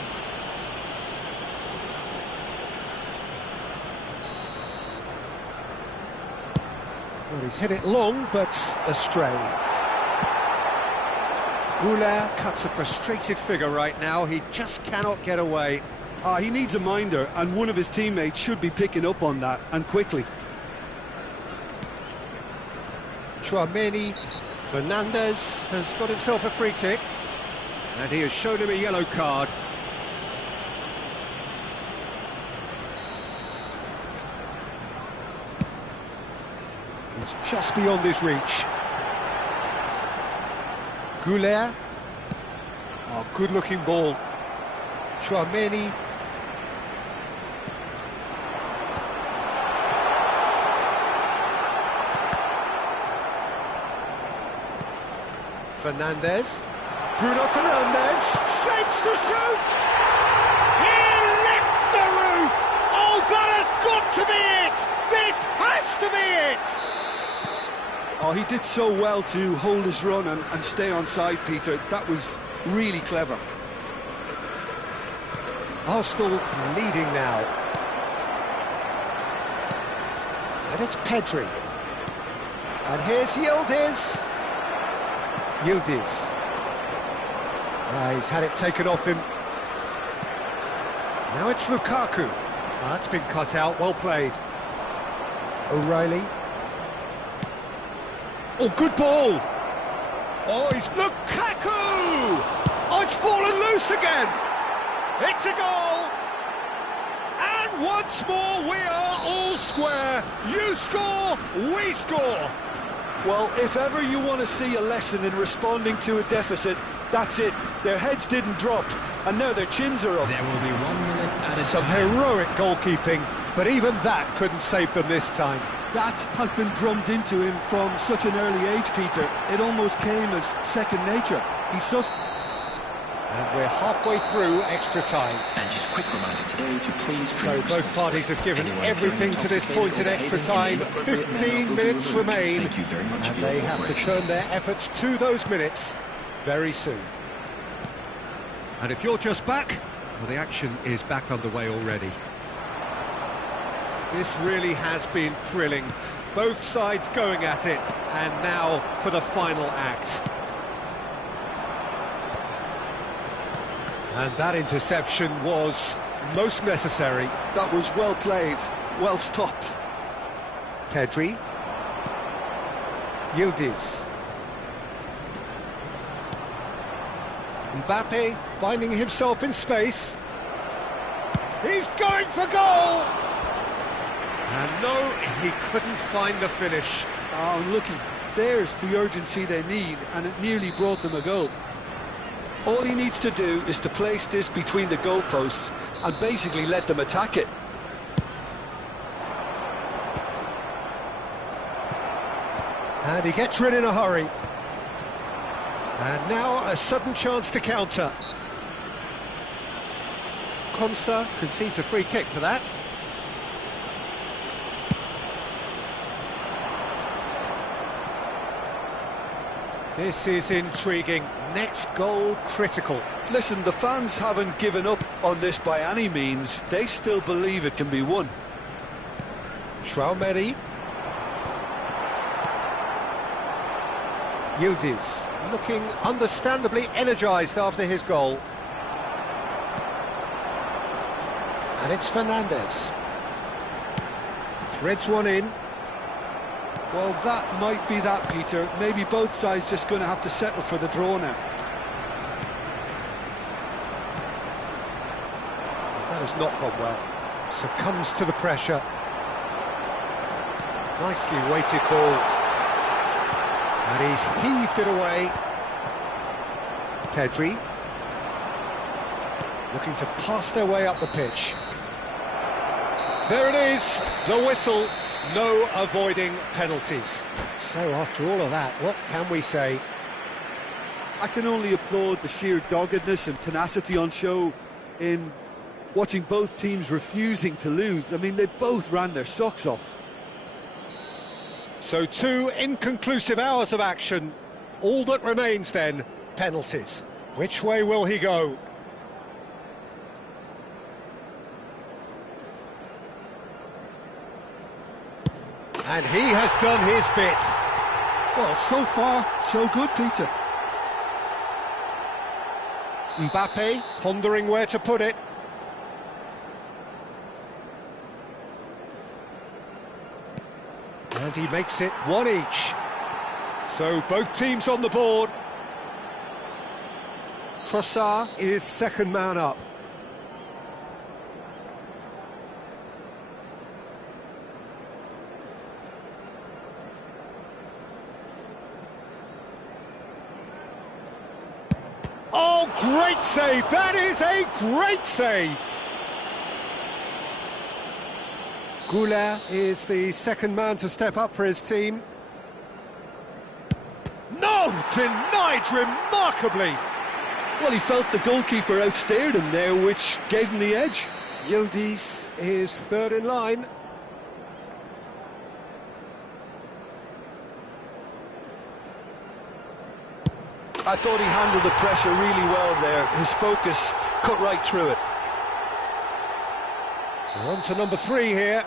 Well, he's hit it long, but astray. Goulet cuts a frustrated figure right now. He just cannot get away. He needs a minder, and one of his teammates should be picking up on that, and quickly. Chouameni, Fernandez has got himself a free kick, and he has shown him a yellow card. It's just beyond his reach. Goulet. Oh, good-looking ball. Chouameni. Fernandez. Bruno Fernandez. Shapes to shoot! He lifts the roof! Oh, that has got to be it! This has to be it! Oh, he did so well to hold his run and stay on side, Peter. That was really clever. Arsenal leading now. And it's Pedri. And here's Yildiz. He's had it taken off him. Now it's Lukaku. That's been cut out, well played. O'Reilly. Oh, good ball! Oh, he's... Lukaku! Oh, it's fallen loose again! It's a goal! And once more we are all square. You score, we score! Well, if ever you want to see a lesson in responding to a deficit, that's it. Their heads didn't drop, and now their chins are up. There will be 1 minute added Some time. heroic goalkeeping, but even that couldn't save them this time. That has been drummed into him from such an early age, Peter. It almost came as second nature. He's so... And we're halfway through extra time. And just a quick reminder today to please... So both parties have given everything to this point in extra time. 15 minutes remain, Thank you very much for and your they have to cooperation. turn their efforts to those minutes very soon. And if you're just back, well, the action is back underway already. This really has been thrilling. Both sides going at it, and now for the final act. And that interception was most necessary. That was well played, well stopped. Pedri. Yildiz. Mbappe finding himself in space. He's going for goal! And no, he couldn't find the finish. Oh, looky, there's the urgency they need, and it nearly brought them a goal. All he needs to do is to place this between the goalposts and basically let them attack it. And he gets rid in a hurry. And now a sudden chance to counter. Konsa concedes a free kick for that. This is intriguing. Next goal critical. Listen, the fans haven't given up on this by any means. They still believe it can be won. Chouameni. Yildiz looking understandably energised after his goal. And it's Fernandez. Threads one in. Well, that might be that, Peter. Maybe both sides just going to have to settle for the draw now. That has not gone well. Succumbs to the pressure. Nicely weighted ball. And he's heaved it away. Pedri. Looking to pass their way up the pitch. There it is, the whistle. No avoiding penalties. So after all of that, what can we say? I can only applaud the sheer doggedness and tenacity on show in watching both teams refusing to lose. I mean, they both ran their socks off. So 2 inconclusive hours of action. All that remains then, penalties. Which way will he go? And he has done his bit. Well, so far, so good, Peter. Mbappe pondering where to put it. And he makes it 1 each. So both teams on the board. Trossard is second man up. Oh, great save! That is a great save! Goulet is the second man to step up for his team. No! Denied remarkably! Well, he felt the goalkeeper outstared him there, which gave him the edge. Yildiz is third in line. I thought he handled the pressure really well there. His focus cut right through it. We're on to number 3 here.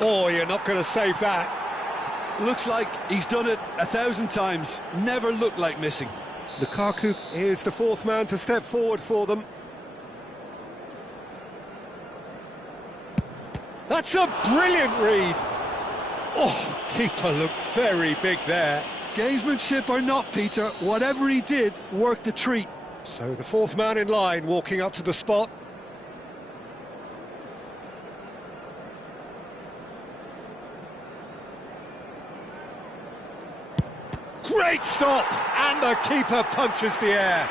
Oh, you're not going to save that. Looks like he's done it 1,000 times. Never looked like missing. Lukaku is the 4th man to step forward for them. That's a brilliant read. Oh, keeper looked very big there. Gamesmanship or not, Peter, whatever he did worked a treat. So the 4th man in line walking up to the spot. Great stop! And the keeper punches the air.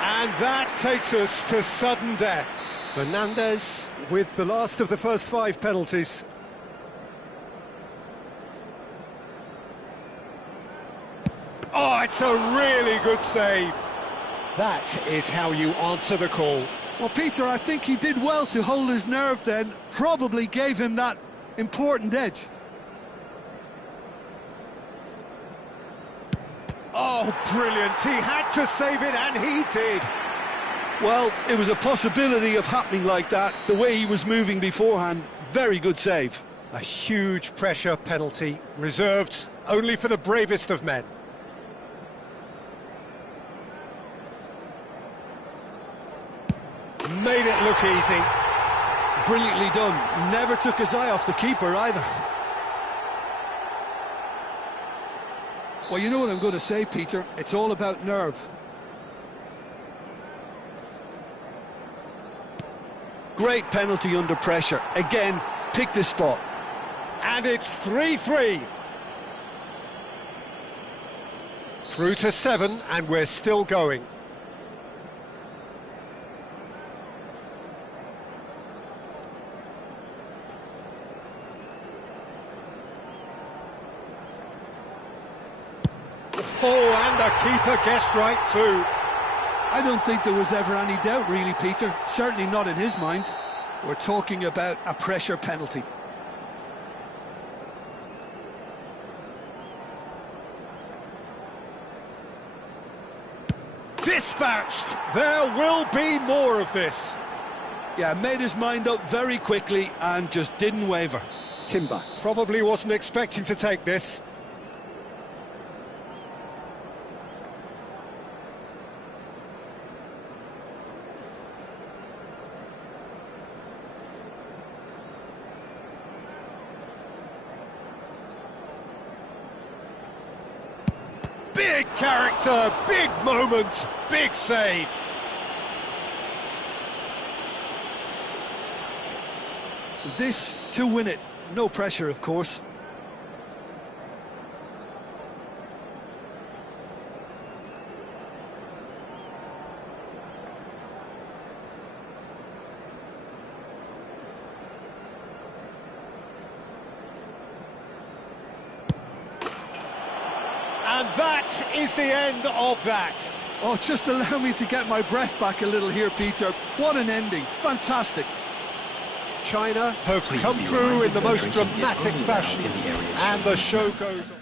And that takes us to sudden death. Fernandes with the last of the first 5 penalties. Oh, it's a really good save. That is how you answer the call. Well, Peter, I think he did well to hold his nerve then. Probably gave him that important edge. Oh, brilliant. He had to save it, and he did. Well, it was a possibility of happening like that. The way he was moving beforehand, very good save. A huge pressure penalty, reserved only for the bravest of men. Made it look easy. Brilliantly done. Never took his eye off the keeper either. Well, you know what I'm going to say, Peter. It's all about nerve. Great penalty under pressure. Again, picked his spot. And it's 3-3. Through to 7, and we're still going. Oh, and the keeper guessed right too. I don't think there was ever any doubt, really, Peter. Certainly not in his mind. We're talking about a pressure penalty. Dispatched! There will be more of this. Yeah, made his mind up very quickly and just didn't waver. Timber probably wasn't expecting to take this. Big character, big moment, big save. This to win it. No pressure, of course. And that is the end of that. Oh, just allow me to get my breath back a little here, Peter. What an ending. Fantastic. China Hopefully come he'll be through in reminded the that most drinking is dramatic only allowed fashion, in the area and the shown. show goes on.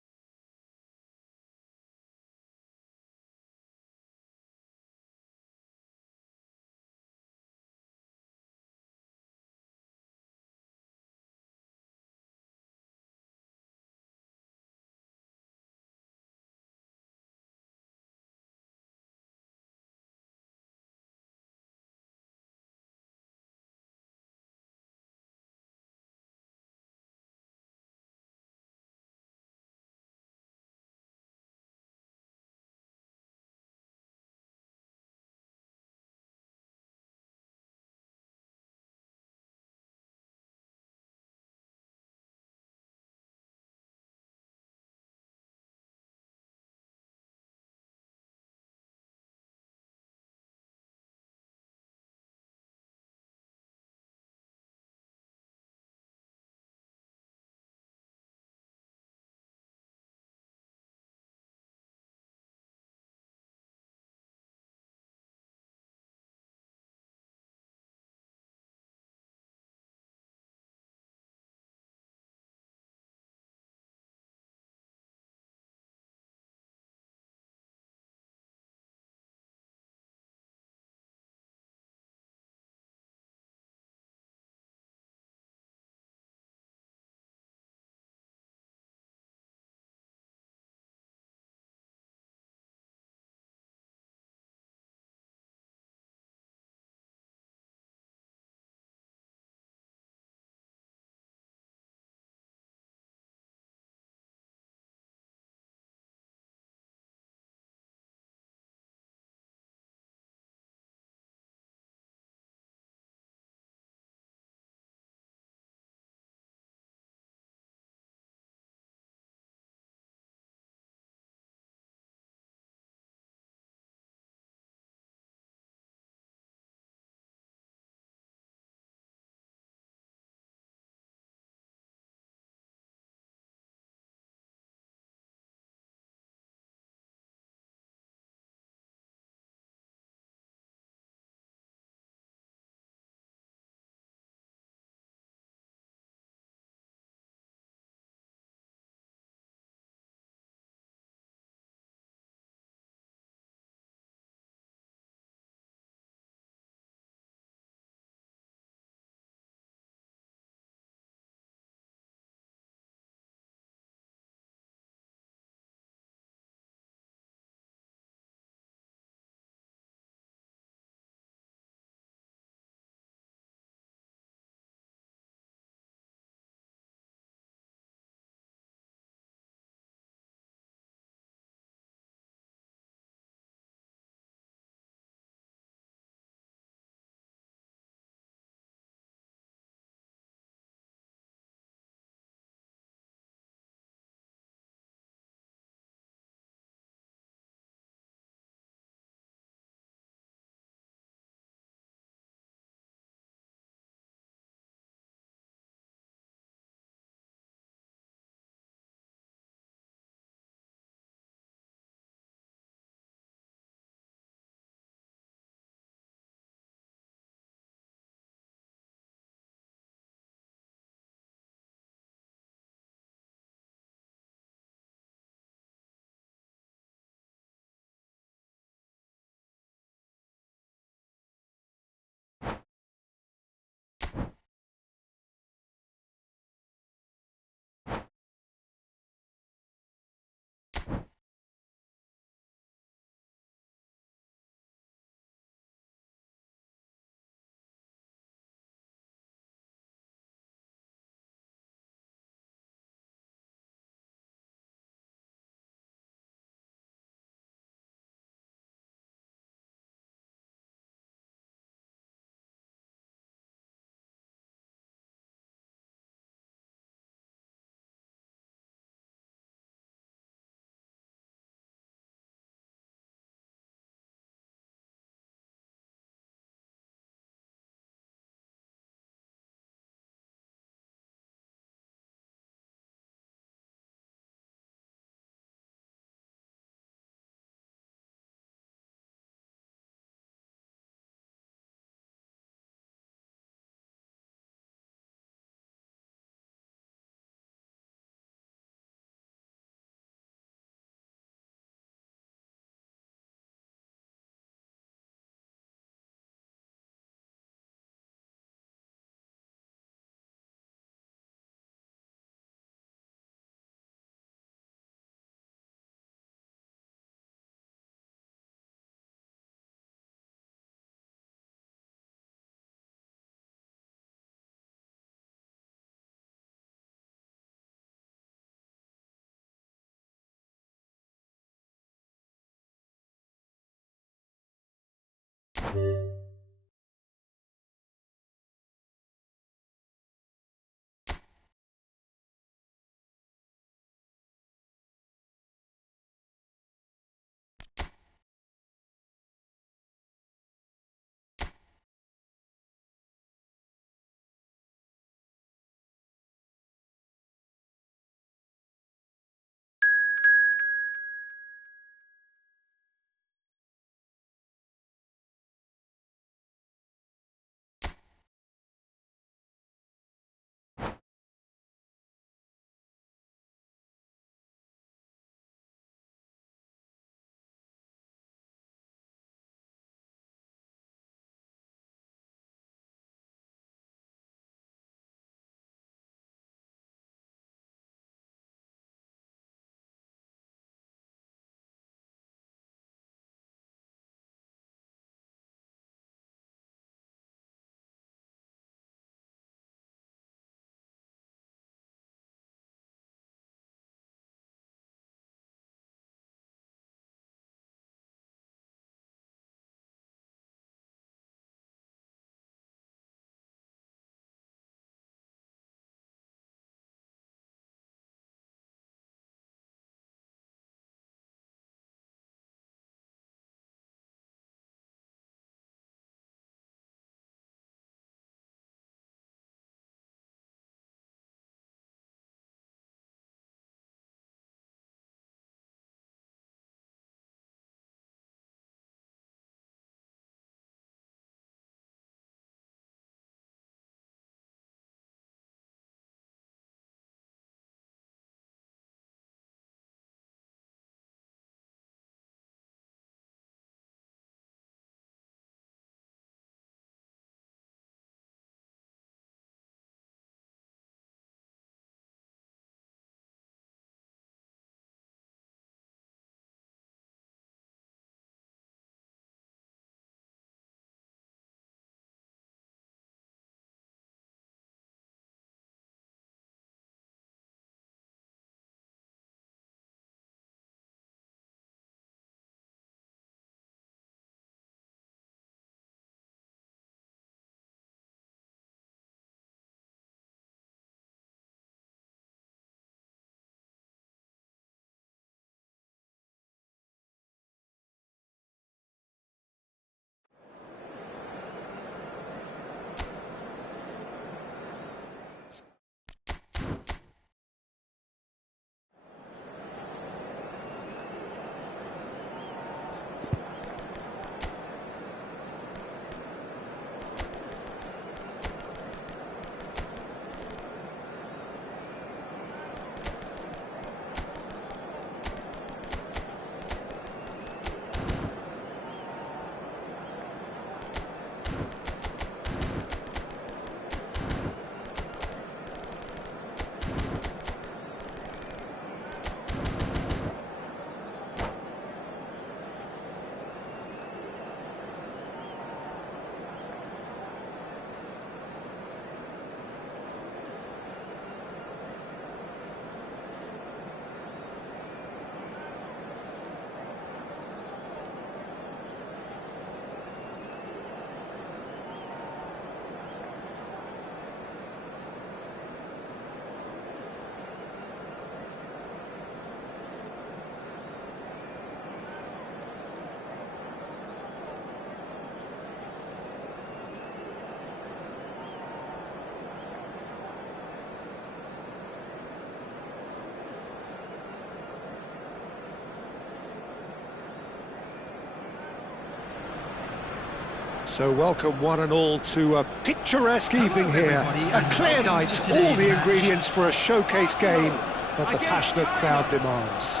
So welcome one and all to a picturesque evening here, a clear night, all the ingredients for a showcase game that the passionate crowd demands.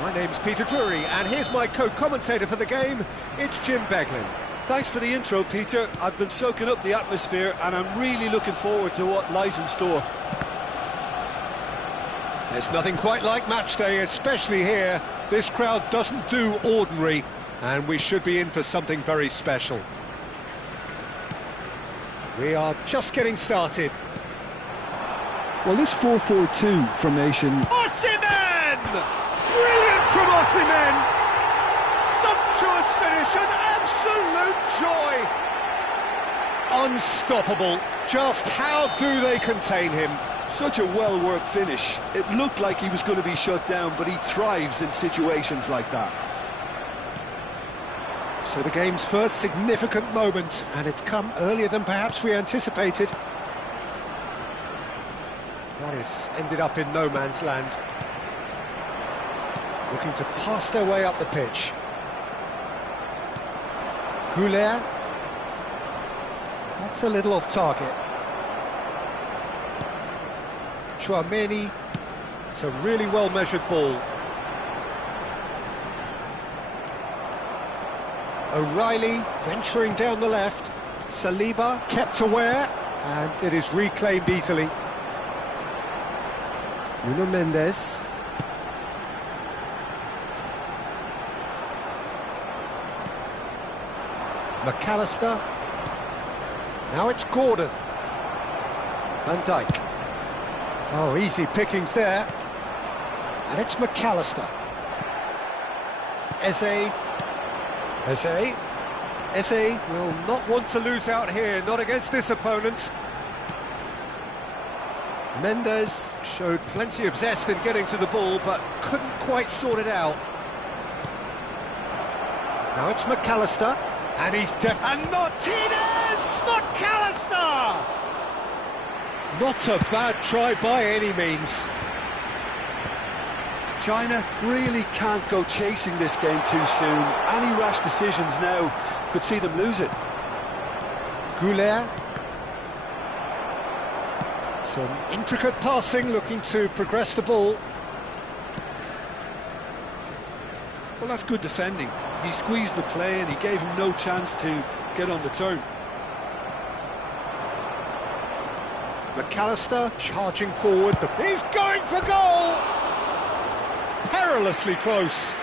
My name's Peter Drury, and here's my co-commentator for the game, it's Jim Beglin. Thanks for the intro, Peter. I've been soaking up the atmosphere and I'm really looking forward to what lies in store. There's nothing quite like match day, especially here. This crowd doesn't do ordinary, and we should be in for something very special. We are just getting started. Well, this 4-4-2 formation... Osimhen! Brilliant from Osimhen! Sumptuous finish, an Absolute joy! Unstoppable. Just how do they contain him? Such a well-worked finish. It looked like he was going to be shut down, but he thrives in situations like that. So the game's first significant moment, and it's come earlier than perhaps we anticipated. That is ended up in no man's land. Looking to pass their way up the pitch. Goulet. That's a little off target. Chouameni. It's a really well-measured ball. O'Reilly venturing down the left. Saliba kept aware, and it is reclaimed easily. Nuno Mendes. McAllister. Now it's Gordon. Van Dijk. Oh, easy pickings there. And it's McAllister. Eze will not want to lose out here, not against this opponent. Mendes showed plenty of zest in getting to the ball, but couldn't quite sort it out. Now it's McAllister, and he's and Martinez! McAllister! Not a bad try by any means. China really can't go chasing this game too soon. Any rash decisions now could see them lose it. Goulet. Some intricate passing, looking to progress the ball. Well, that's good defending. He squeezed the play and he gave him no chance to get on the turn. McAllister charging forward. He's going for goal! Perilously close.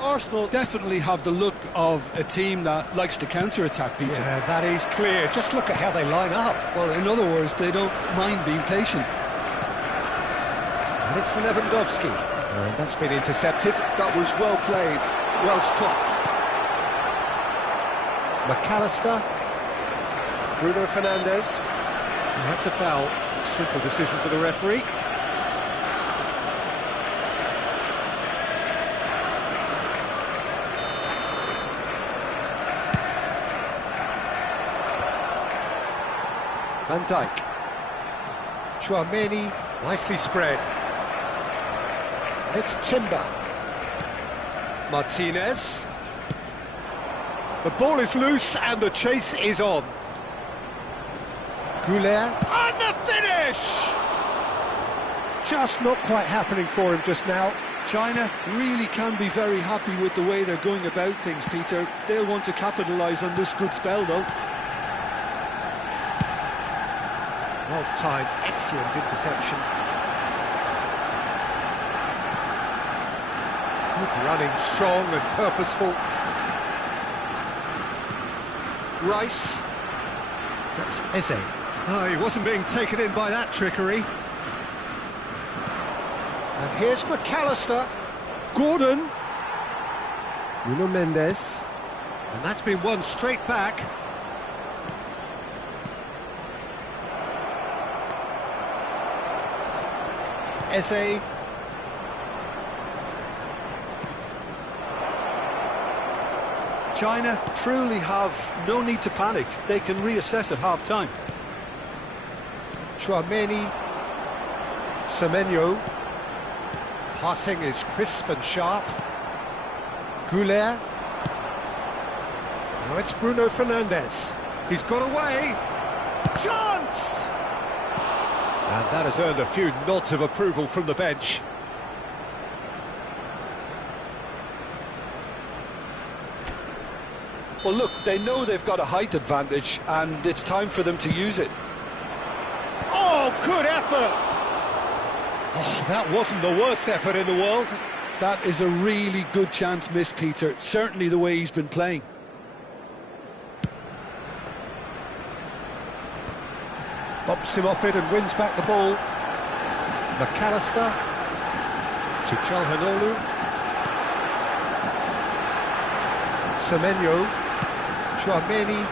Arsenal definitely have the look of a team that likes to counter-attack, Peter. Yeah, that is clear. Just look at how they line up. Well, in other words, they don't mind being patient. And it's Lewandowski. And that's been intercepted. That was well played, well stopped. McAllister. Bruno Fernandes. And that's a foul. Simple decision for the referee. Van Dijk. Chouameni, nicely spread. And it's Timber. Martinez. The ball is loose and the chase is on. Goulet. And the finish! Just not quite happening for him just now. China really can be very happy with the way they're going about things, Peter. They'll want to capitalise on this good spell, though. Well-timed, excellent interception. Good running, strong and purposeful. Rice. That's Eze. Oh, he wasn't being taken in by that trickery. And here's McAllister. Gordon. Nuno Mendes. And that's been won straight back. Eze. China truly have no need to panic. They can reassess at half-time. Chouameni. Semenyo. Passing is crisp and sharp. Goulet. Now it's Bruno Fernandes. He's got away. Chance! And that has earned a few nods of approval from the bench. Well, look, they know they've got a height advantage, and it's time for them to use it. Oh, good effort! Oh, that wasn't the worst effort in the world. That is a really good chance missed, Peter. Certainly the way he's been playing. bumps him off it and wins back the ball. McAllister to Calhanoglu. Semenyo. Chouameni.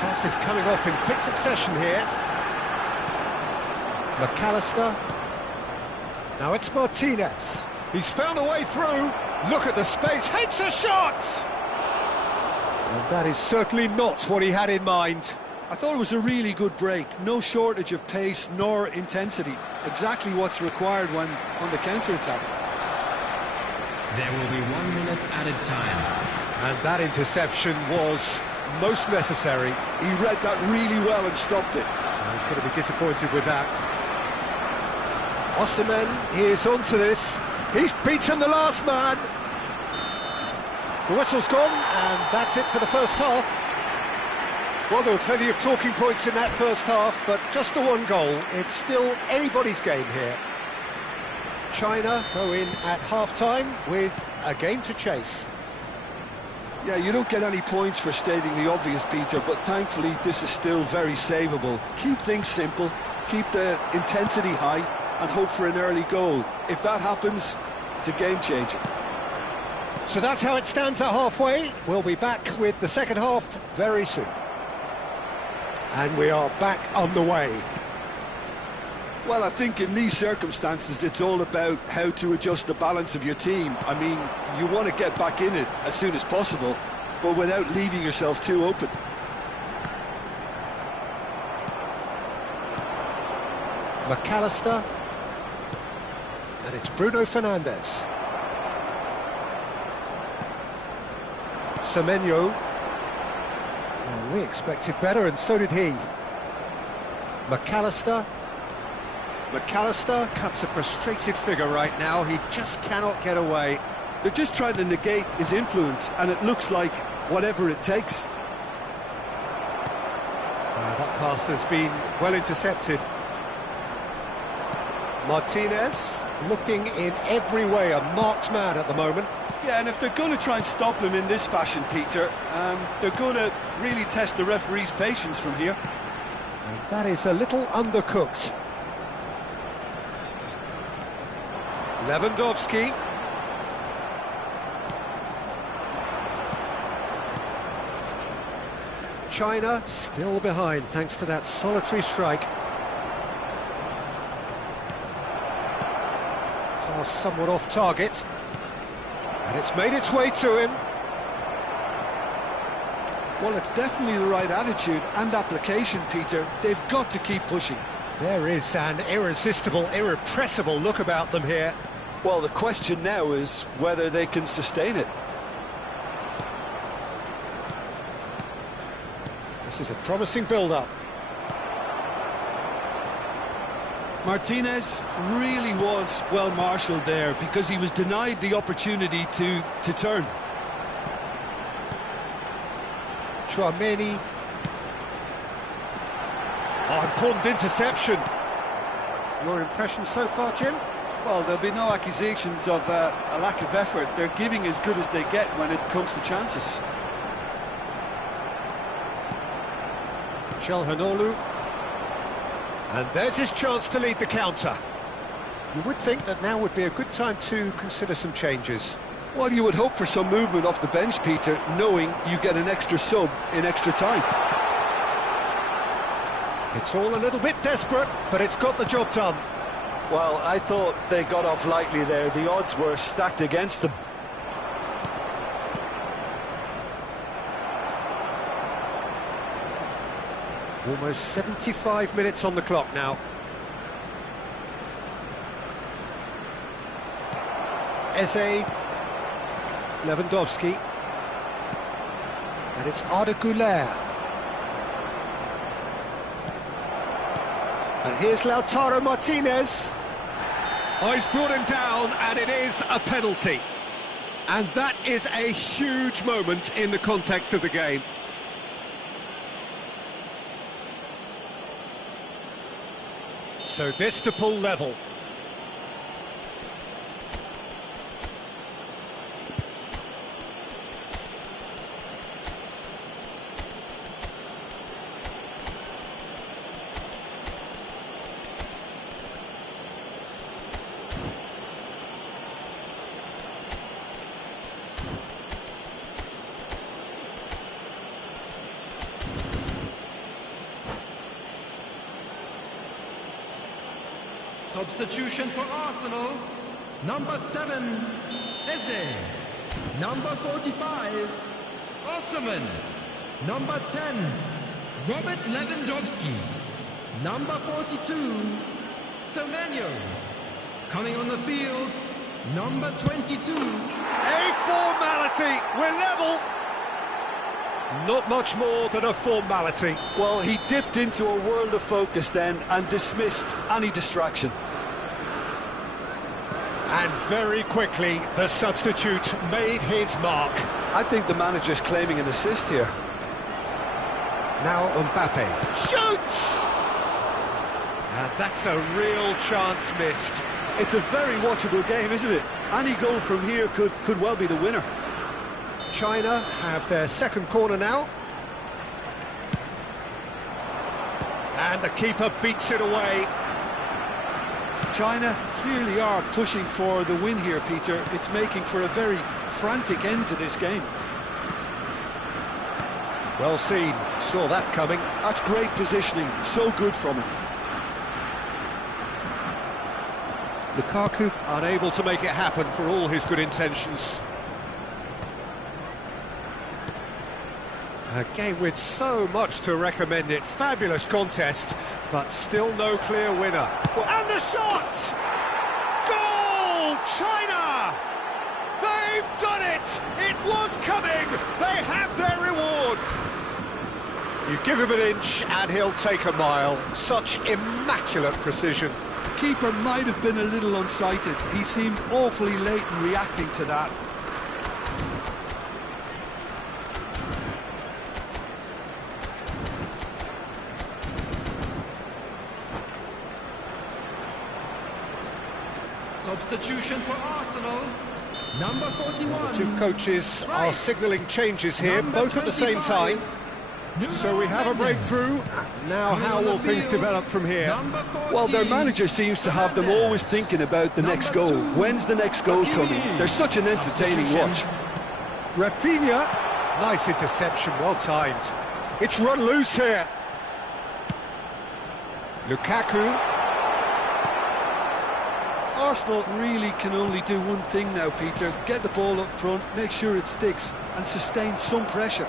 Passes coming off in quick succession here. McAllister. Now it's Martinez. He's found a way through. Look at the space. Heads a shot! And that is certainly not what he had in mind. I thought it was a really good break. No shortage of pace nor intensity. Exactly what's required when on the counter-attack. There will be 1 minute added time. And that interception was most necessary. He read that really well and stopped it. He's going to be disappointed with that. Osimhen, he is onto this. He's beaten the last man. The whistle's gone, and that's it for the first half. Well, there were plenty of talking points in that first half, but just the one goal. It's still anybody's game here. China go in at half-time with a game to chase. Yeah, you don't get any points for stating the obvious, Peter, but thankfully this is still very savable. Keep things simple, keep the intensity high, and hope for an early goal. If that happens, it's a game changer. So that's how it stands at halfway. We'll be back with the second half very soon. And we are back on the way. Well, I think in these circumstances, it's all about how to adjust the balance of your team. I mean, you want to get back in it as soon as possible, but without leaving yourself too open. McAllister. And it's Bruno Fernandes. Semenyo. Well, we expected better, and so did he. McAllister. McAllister cuts a frustrated figure right now. He just cannot get away. They're just trying to negate his influence, and it looks like whatever it takes. That pass has been well intercepted. Martinez looking in every way a marked man at the moment. Yeah, and if they're going to try and stop him in this fashion, Peter, they're going to really test the referee's patience from here. And that is a little undercooked. Lewandowski. China still behind thanks to that solitary strike. Toss somewhat off target. And it's made its way to him. Well, it's definitely the right attitude and application, Peter. They've got to keep pushing. There is an irresistible, irrepressible look about them here. Well, the question now is whether they can sustain it. This is a promising build-up. Martinez really was well marshalled there because he was denied the opportunity to turn. Chouameni. Oh, important interception. Your impression so far, Jim? Well, there'll be no accusations of a lack of effort. They're giving as good as they get when it comes to chances. Calhanoglu. And there's his chance to lead the counter. You would think that now would be a good time to consider some changes. Well, you would hope for some movement off the bench, Peter, knowing you get an extra sub in extra time. It's all a little bit desperate, but it's got the job done. Well, I thought they got off lightly there. The odds were stacked against them. Almost 75 minutes on the clock now. Eze, Lewandowski, and it's Arda Güler. And here's Lautaro Martinez. Oh, he's brought him down, and it is a penalty. And that is a huge moment in the context of the game. So this to pull level. Substitution for Arsenal. Number 7, Eze. Number 45, Osman. Number 10, Robert Lewandowski. Number 42, Semenyo. Coming on the field, number 22. A formality, we're level. Not much more than a formality. Well, he dipped into a world of focus then and dismissed any distraction. And very quickly, the substitute made his mark. I think the manager's claiming an assist here. Now Mbappe shoots! And that's a real chance missed. It's a very watchable game, isn't it? Any goal from here could well be the winner. China have their second corner now. And the keeper beats it away. China clearly are pushing for the win here, Peter. It's making for a very frantic end to this game. Well seen, saw that coming. That's great positioning, so good from him. Lukaku unable to make it happen for all his good intentions. A game with so much to recommend it. Fabulous contest, but still no clear winner. And the shot! Goal! China! They've done it! It was coming! They have their reward! You give him an inch and he'll take a mile. Such immaculate precision. The keeper might have been a little unsighted. He seemed awfully late in reacting to that. Substitution for Arsenal. Number 41. The two coaches are signalling changes here, Number both at the same 25. time. So we have a breakthrough. Now how will things develop from here? Well, their manager seems to have them always thinking about the next goal. When's the next goal coming? They're such an entertaining watch. Rafinha, nice interception, well timed. It's run loose here. Lukaku. Arsenal really can only do one thing now, Peter. Get the ball up front, make sure it sticks, and sustain some pressure.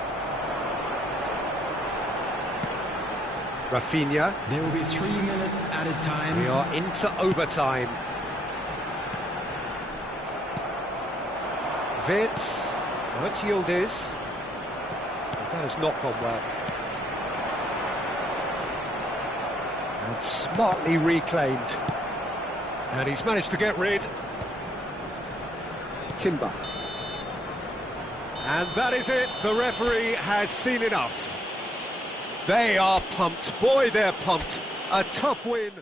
Rafinha. There will be 3 minutes added time. We are into overtime. Vitz. Now it's Yildiz. That has not gone well. And smartly reclaimed. And he's managed to get rid. Timber. And that is it. The referee has seen enough. They are pumped. Boy, they're pumped. A tough win.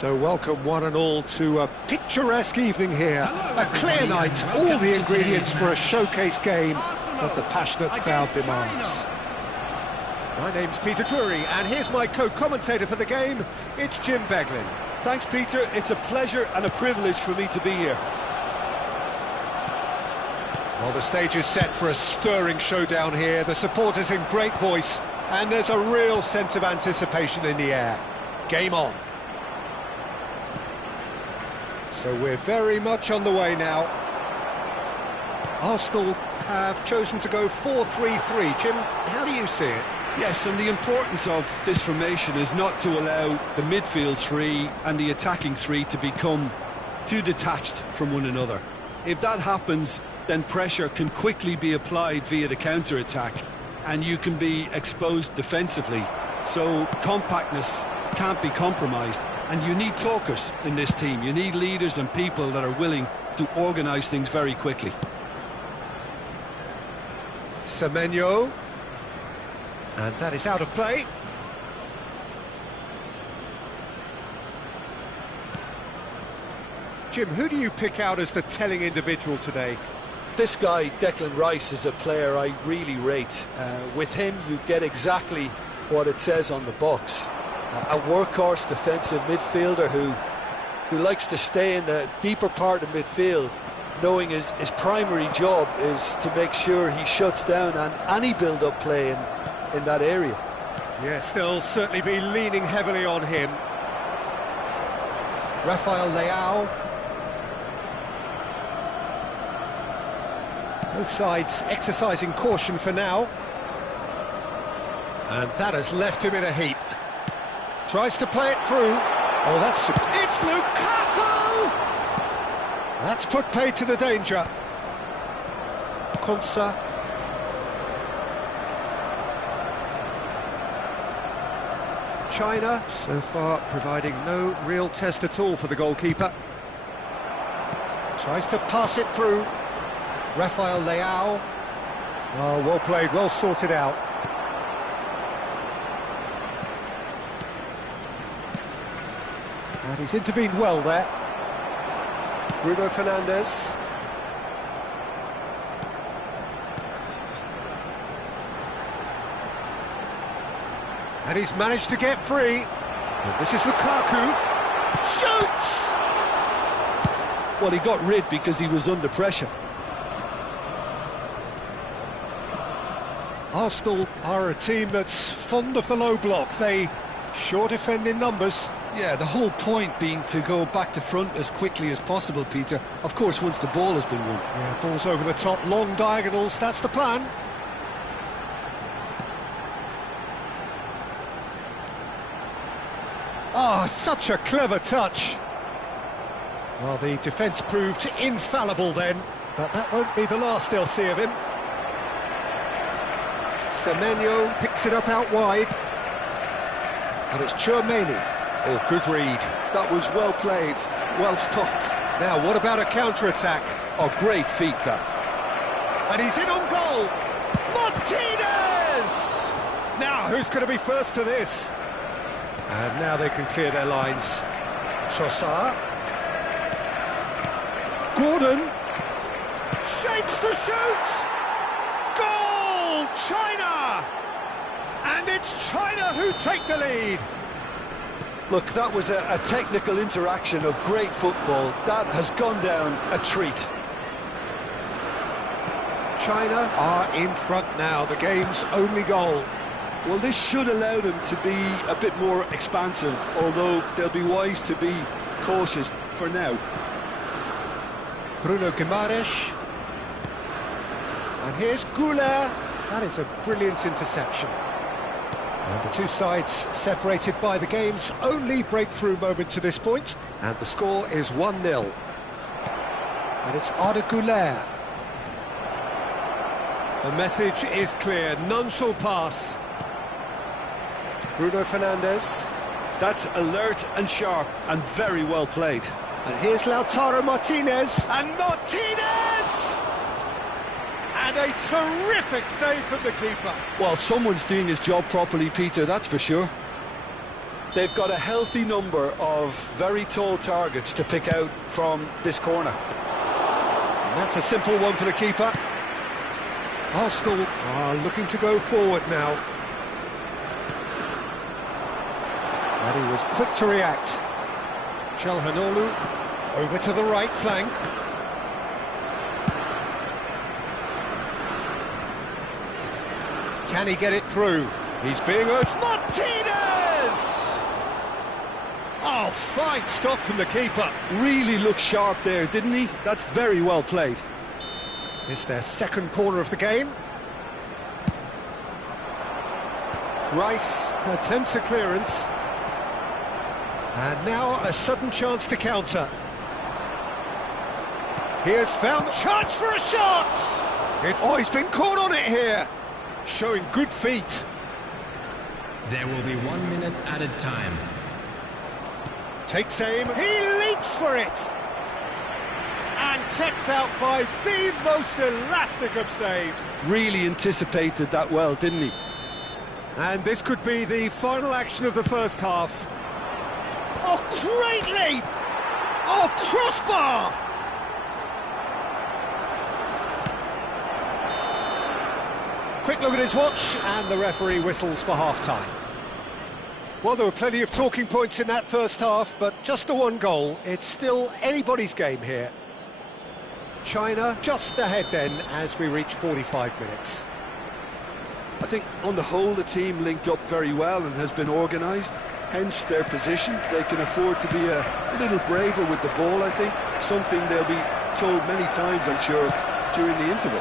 So welcome one and all to a picturesque evening here. A clear night, all the ingredients for a showcase game that the passionate crowd demands. My name's Peter Drury, and here's my co-commentator for the game, it's Jim Beglin. Thanks, Peter. It's a pleasure and a privilege for me to be here. Well, the stage is set for a stirring showdown here. The supporters in great voice, and there's a real sense of anticipation in the air. Game on. So we're very much on the way now. Arsenal have chosen to go 4-3-3. Jim, how do you see it? Yes, and the importance of this formation is not to allow the midfield three and the attacking three to become too detached from one another. If that happens, then pressure can quickly be applied via the counter-attack, and you can be exposed defensively. So compactness can't be compromised, and you need talkers in this team. You need leaders and people that are willing to organise things very quickly. Semenyo, and that is out of play. Jim, who do you pick out as the telling individual today? This guy, Declan Rice, is a player I really rate. With him, you get exactly what it says on the box. A workhorse defensive midfielder who likes to stay in the deeper part of midfield, knowing his primary job is to make sure he shuts down any build-up play in that area. Yes, they'll certainly be leaning heavily on him. Rafael Leao. Both sides exercising caution for now. And that has left him in a heap. Tries to play it through. Oh, that's... It's Lukaku! That's put paid to the danger. Konsa. China, so far, providing no real test at all for the goalkeeper. Tries to pass it through. Rafael Leao. Oh, well played, well sorted out. And he's intervened well there. Bruno Fernandes. And he's managed to get free. And this is Lukaku. Shoots! Well, he got rid because he was under pressure. Arsenal are a team that's fond of the low block. They sure defend in numbers. Yeah, the whole point being to go back to front as quickly as possible, Peter. Of course, once the ball has been won. Yeah, ball's over the top, long diagonals, that's the plan. Oh, such a clever touch. Well, the defence proved infallible then, but that won't be the last they'll see of him. Semenyo picks it up out wide. And it's Chouameni. Oh, good read. That was well played, well stopped. Now, what about a counter-attack? Oh, great feat, that. And he's in on goal! Martinez! Now, who's going to be first to this? And now they can clear their lines. Trossard. Gordon. Shapes to shoot! Goal! China! And it's China who take the lead. Look, that was a technical interaction of great football. That has gone down a treat. China are in front now, the game's only goal. Well, this should allow them to be a bit more expansive, although they'll be wise to be cautious for now. Bruno Guimaraes. And here's Goulet. That is a brilliant interception. And the two sides separated by the game's only breakthrough moment to this point. And the score is 1-0. And it's Arda Güler. The message is clear, none shall pass. Bruno Fernandes. That's alert and sharp and very well played. And here's Lautaro Martinez. And Martinez! And a terrific save from the keeper. Well, someone's doing his job properly, Peter, that's for sure. They've got a healthy number of very tall targets to pick out from this corner. And that's a simple one for the keeper. Arsenal are looking to go forward now. And he was quick to react. Çalhanoğlu over to the right flank. Can he get it through? He's being urged. Martinez! Oh, fine stop from the keeper. Really looked sharp there, didn't he? That's very well played. It's their second corner of the game. Rice attempts a clearance. And now a sudden chance to counter. Here's found chance for a shot! He's been caught on it here. Showing good feet. There will be 1 minute added time. Takes aim, he leaps for it! And kept out by the most elastic of saves. Really anticipated that well, didn't he? And this could be the final action of the first half. Oh, great leap! Oh, crossbar! Quick look at his watch, and the referee whistles for half-time. Well, there were plenty of talking points in that first half, but just the one goal. It's still anybody's game here. China just ahead then as we reach 45 minutes. I think on the whole the team linked up very well and has been organised, hence their position. They can afford to be a little braver with the ball, I think, something they'll be told many times, I'm sure, during the interval.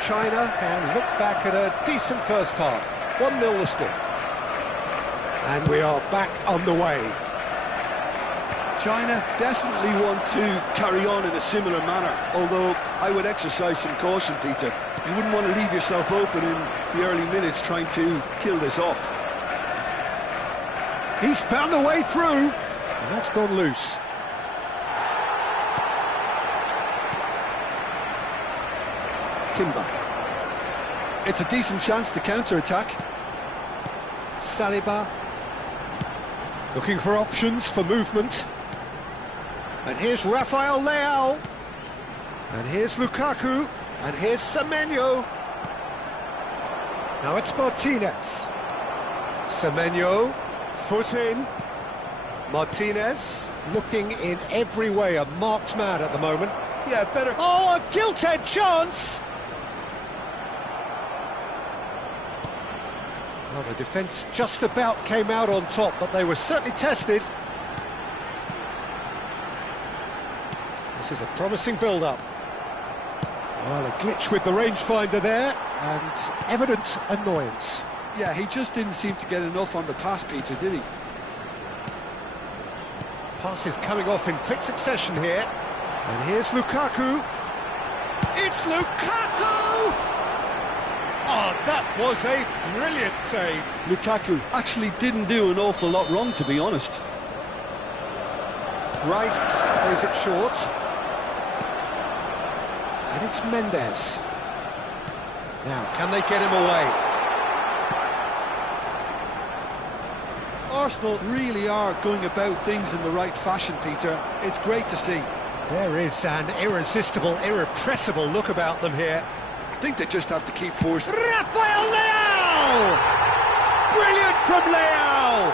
China can look back at a decent first half. 1-0 the score. And we are back underway. China definitely want to carry on in a similar manner, although I would exercise some caution, Peter. You wouldn't want to leave yourself open in the early minutes trying to kill this off. He's found a way through, and that's gone loose. Timber. It's a decent chance to counter-attack. Saliba. Looking for options for movement. And here's Rafael Leao. And here's Lukaku. And here's Semenyo. Now it's Martinez. Semenyo. Foot in. Martinez. Looking in every way a marked man at the moment. Yeah, better... Oh, a gilt-edged chance! Well, the defence just about came out on top, but they were certainly tested. This is a promising build-up. Well, a glitch with the rangefinder there, and evident annoyance. Yeah, he just didn't seem to get enough on the pass, Peter, did he? Passes coming off in quick succession here. And here's Lukaku. It's Lukaku! Oh, that was a brilliant save. Lukaku actually didn't do an awful lot wrong, to be honest. Rice plays it short. And it's Mendes. Now, can they get him away? Arsenal really are going about things in the right fashion, Peter. It's great to see. There is an irresistible, irrepressible look about them here. I think they just have to keep forcing. Rafael Leao! Brilliant from Leao!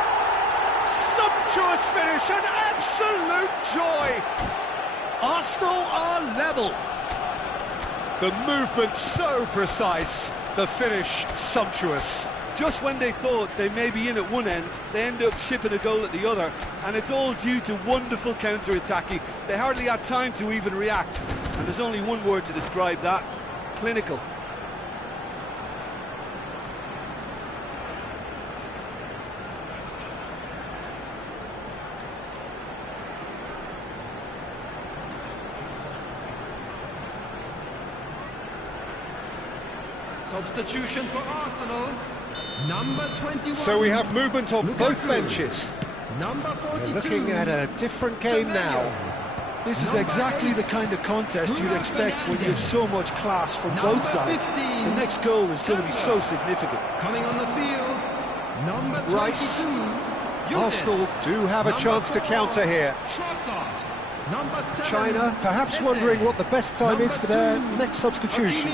Sumptuous finish, an absolute joy! Arsenal are level. The movement so precise, the finish sumptuous. Just when they thought they may be in at one end, they end up shipping a goal at the other, and it's all due to wonderful counter-attacking. They hardly had time to even react, and there's only one word to describe that: clinical. Substitution for Arsenal. Number 21. So we have movement on both benches. Number 42. We're looking at a different game now. This is exactly the kind of contest you'd expect when you have so much class from both sides. The next goal is going to be so significant. Coming on the field, number 22. Rice. Younes. Arsenal do have a chance to counter here. Trossard. Number 7. China perhaps wondering what the best time is for their next substitution.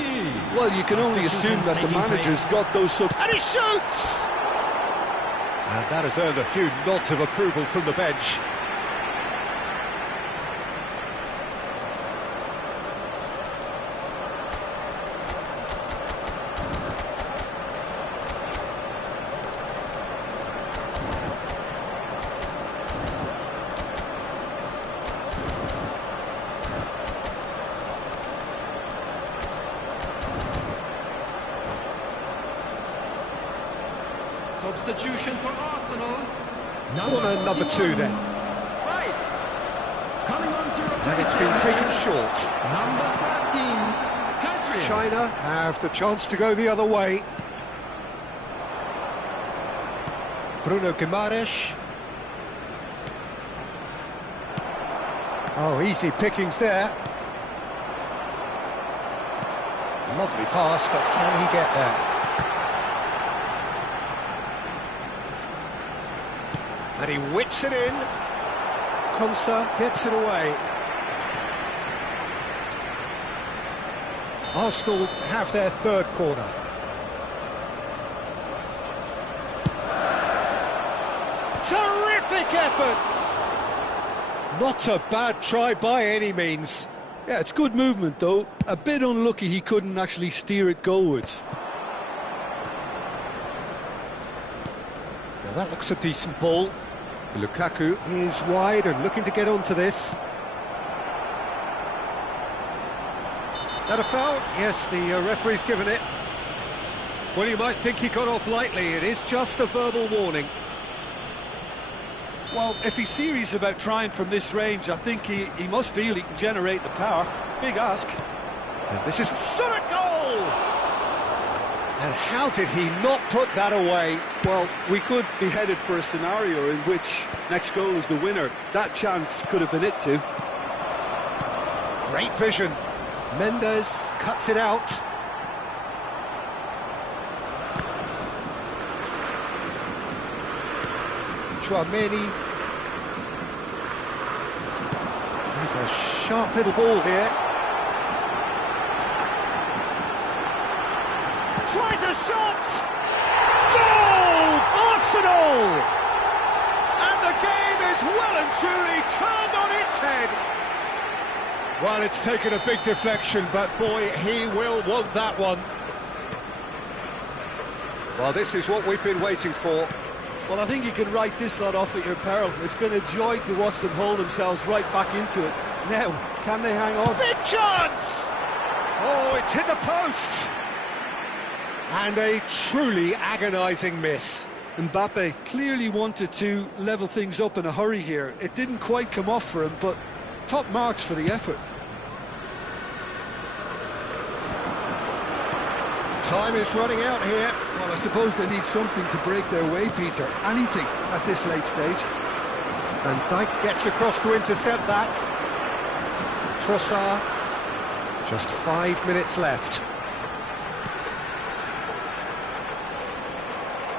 Well, you can only assume that the manager's got those And he shoots! And that has earned a few nods of approval from the bench. Substitution for Arsenal. Corner number 2 then. Rice. Coming on to replace And it's been taken short. Number 13. Country. China have the chance to go the other way. Bruno Guimaraes. Oh, easy pickings there. Lovely pass, but can he get there? And he whips it in. Konsa gets it away. Arsenal have their third corner. Terrific effort! Not a bad try by any means. Yeah, it's good movement though. A bit unlucky he couldn't actually steer it goalwards. Now that looks a decent ball. Lukaku is wide and looking to get onto this. That a foul? Yes, the referee's given it. Well, you might think he got off lightly. It is just a verbal warning. Well, if he's serious about trying from this range, I think he must feel he can generate the power. Big ask. And this is shot at goal! And how did he not put that away? Well, we could be headed for a scenario in which next goal is the winner. That chance could have been it too. Great vision. Mendes cuts it out. Chouameni. There's a sharp little ball here. Tries a shot! Goal! Arsenal! And the game is well and truly turned on its head. Well, it's taken a big deflection, but boy, he will want that one. Well, this is what we've been waiting for. Well, I think you can write this lot off at your peril. It's been a joy to watch them hold themselves right back into it. Now, can they hang on? Big chance! Oh, it's hit the post! And a truly agonising miss. Mbappe clearly wanted to level things up in a hurry here. It didn't quite come off for him, but top marks for the effort. Time is running out here. Well, I suppose they need something to break their way, Peter. Anything at this late stage. And Dijk gets across to intercept that. Trossard. Just 5 minutes left.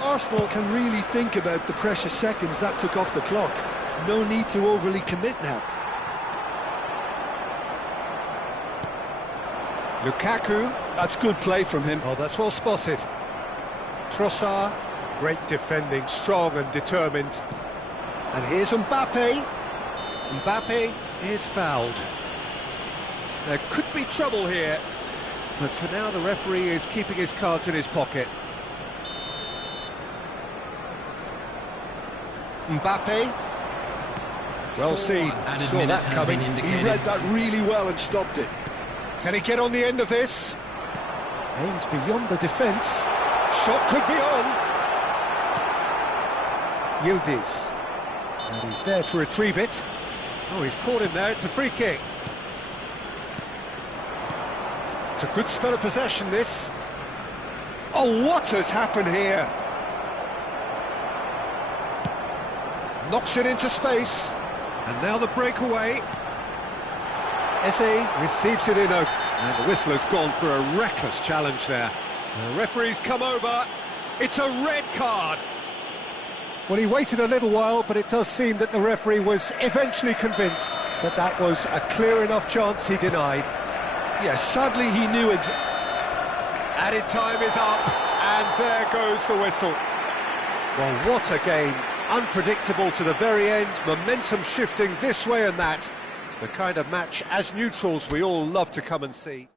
Arsenal can really think about the precious seconds that took off the clock. No need to overly commit now. Lukaku. That's good play from him. Oh, that's well spotted. Trossard. Great defending, strong and determined. And here's Mbappe. Mbappe is fouled. There could be trouble here, but for now the referee is keeping his cards in his pocket. Mbappe. Well seen, saw that coming. He read that really well and stopped it. Can he get on the end of this? Aims beyond the defence. Shot could be on. Yildiz. And he's there to retrieve it. Oh, he's caught him there, it's a free kick. It's a good spell of possession, this. Oh, what has happened here? Knocks it into space. And now the breakaway. Eze receives it in a... And the whistle has gone for a reckless challenge there. The referee's come over. It's a red card. Well, he waited a little while, but it does seem that the referee was eventually convinced that that was a clear enough chance he denied. Yes, sadly he knew Added time is up, and there goes the whistle. Well, what a game. Unpredictable to the very end, momentum shifting this way and that. The kind of match, as neutrals, we all love to come and see.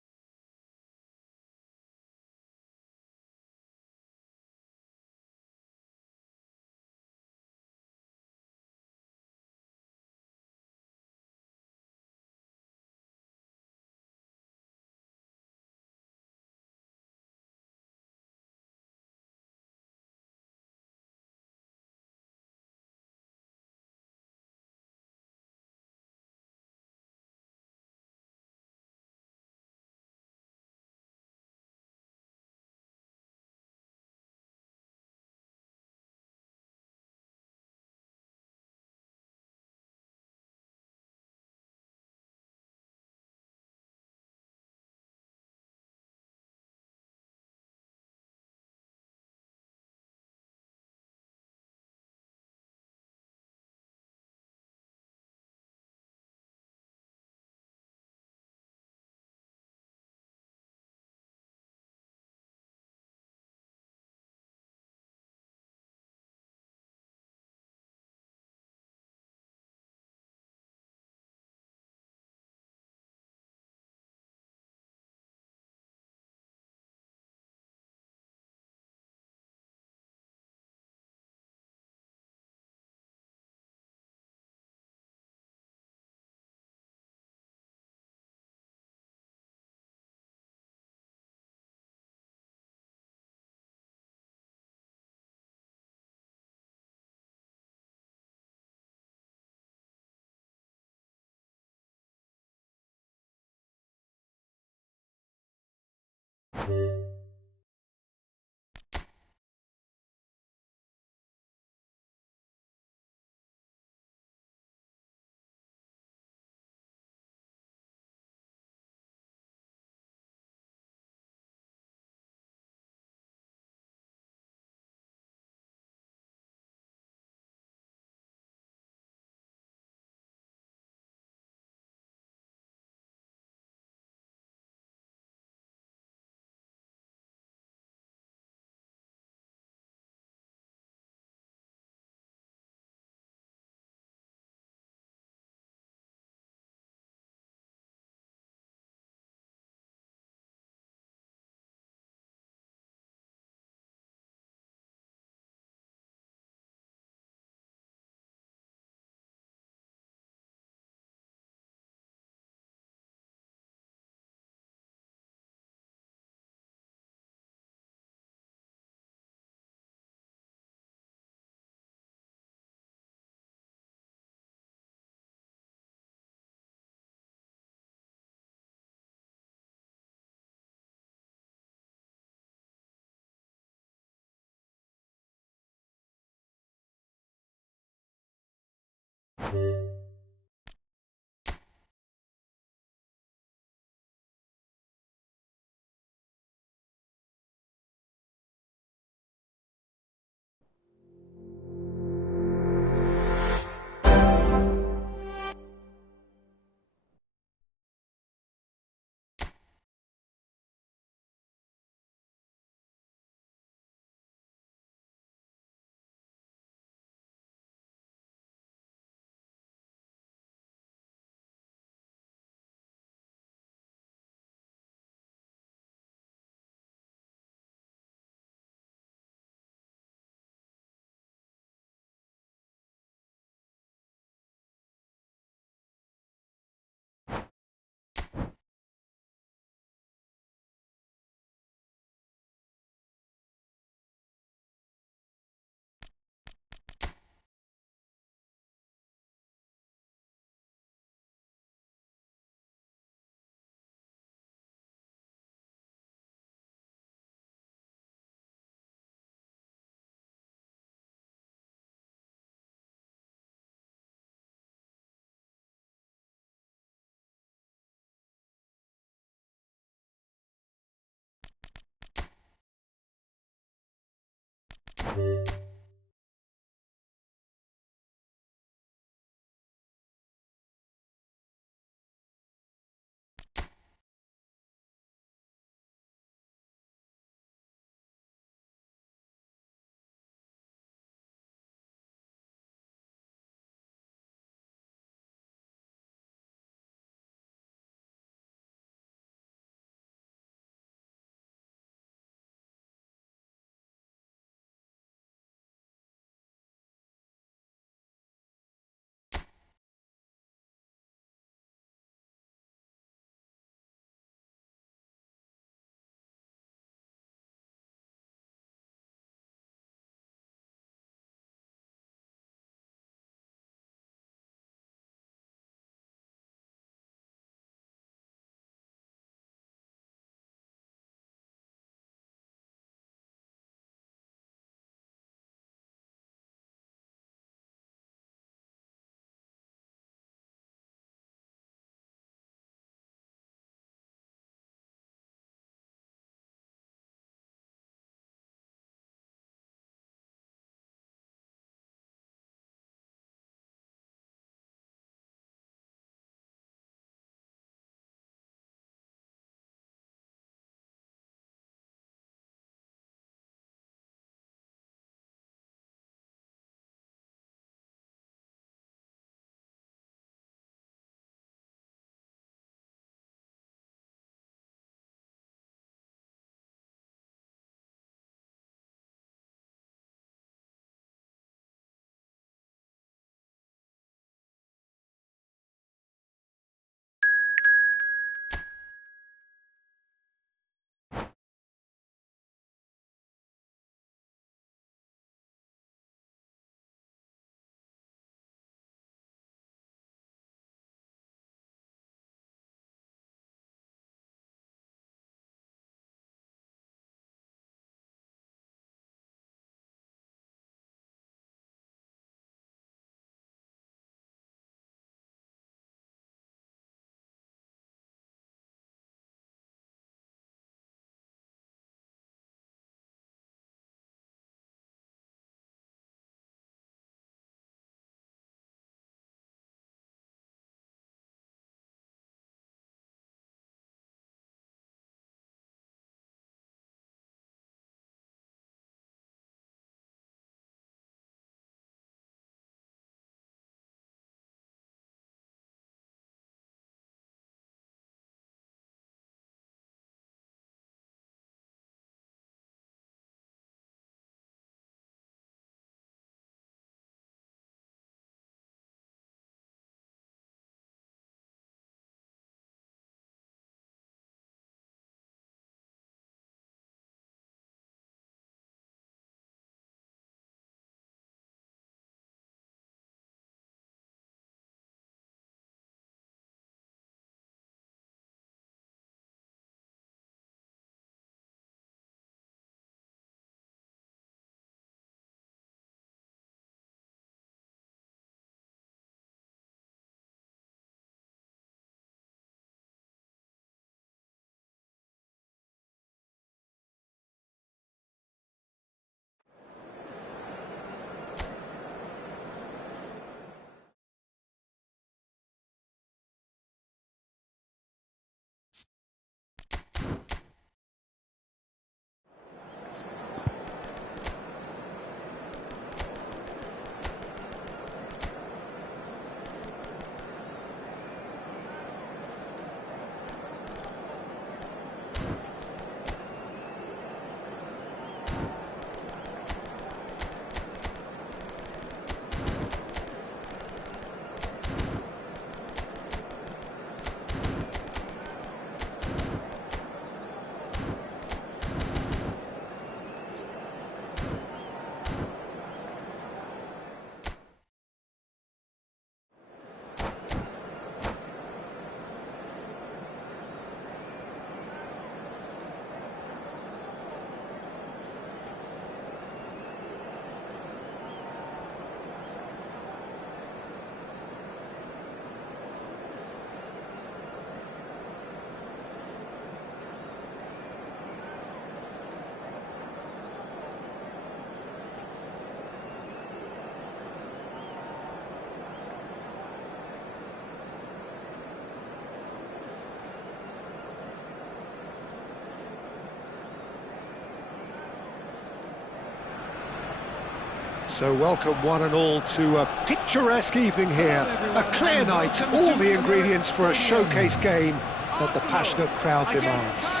So welcome one and all to a picturesque evening here, a clear night, all the ingredients for a showcase game that the passionate crowd demands.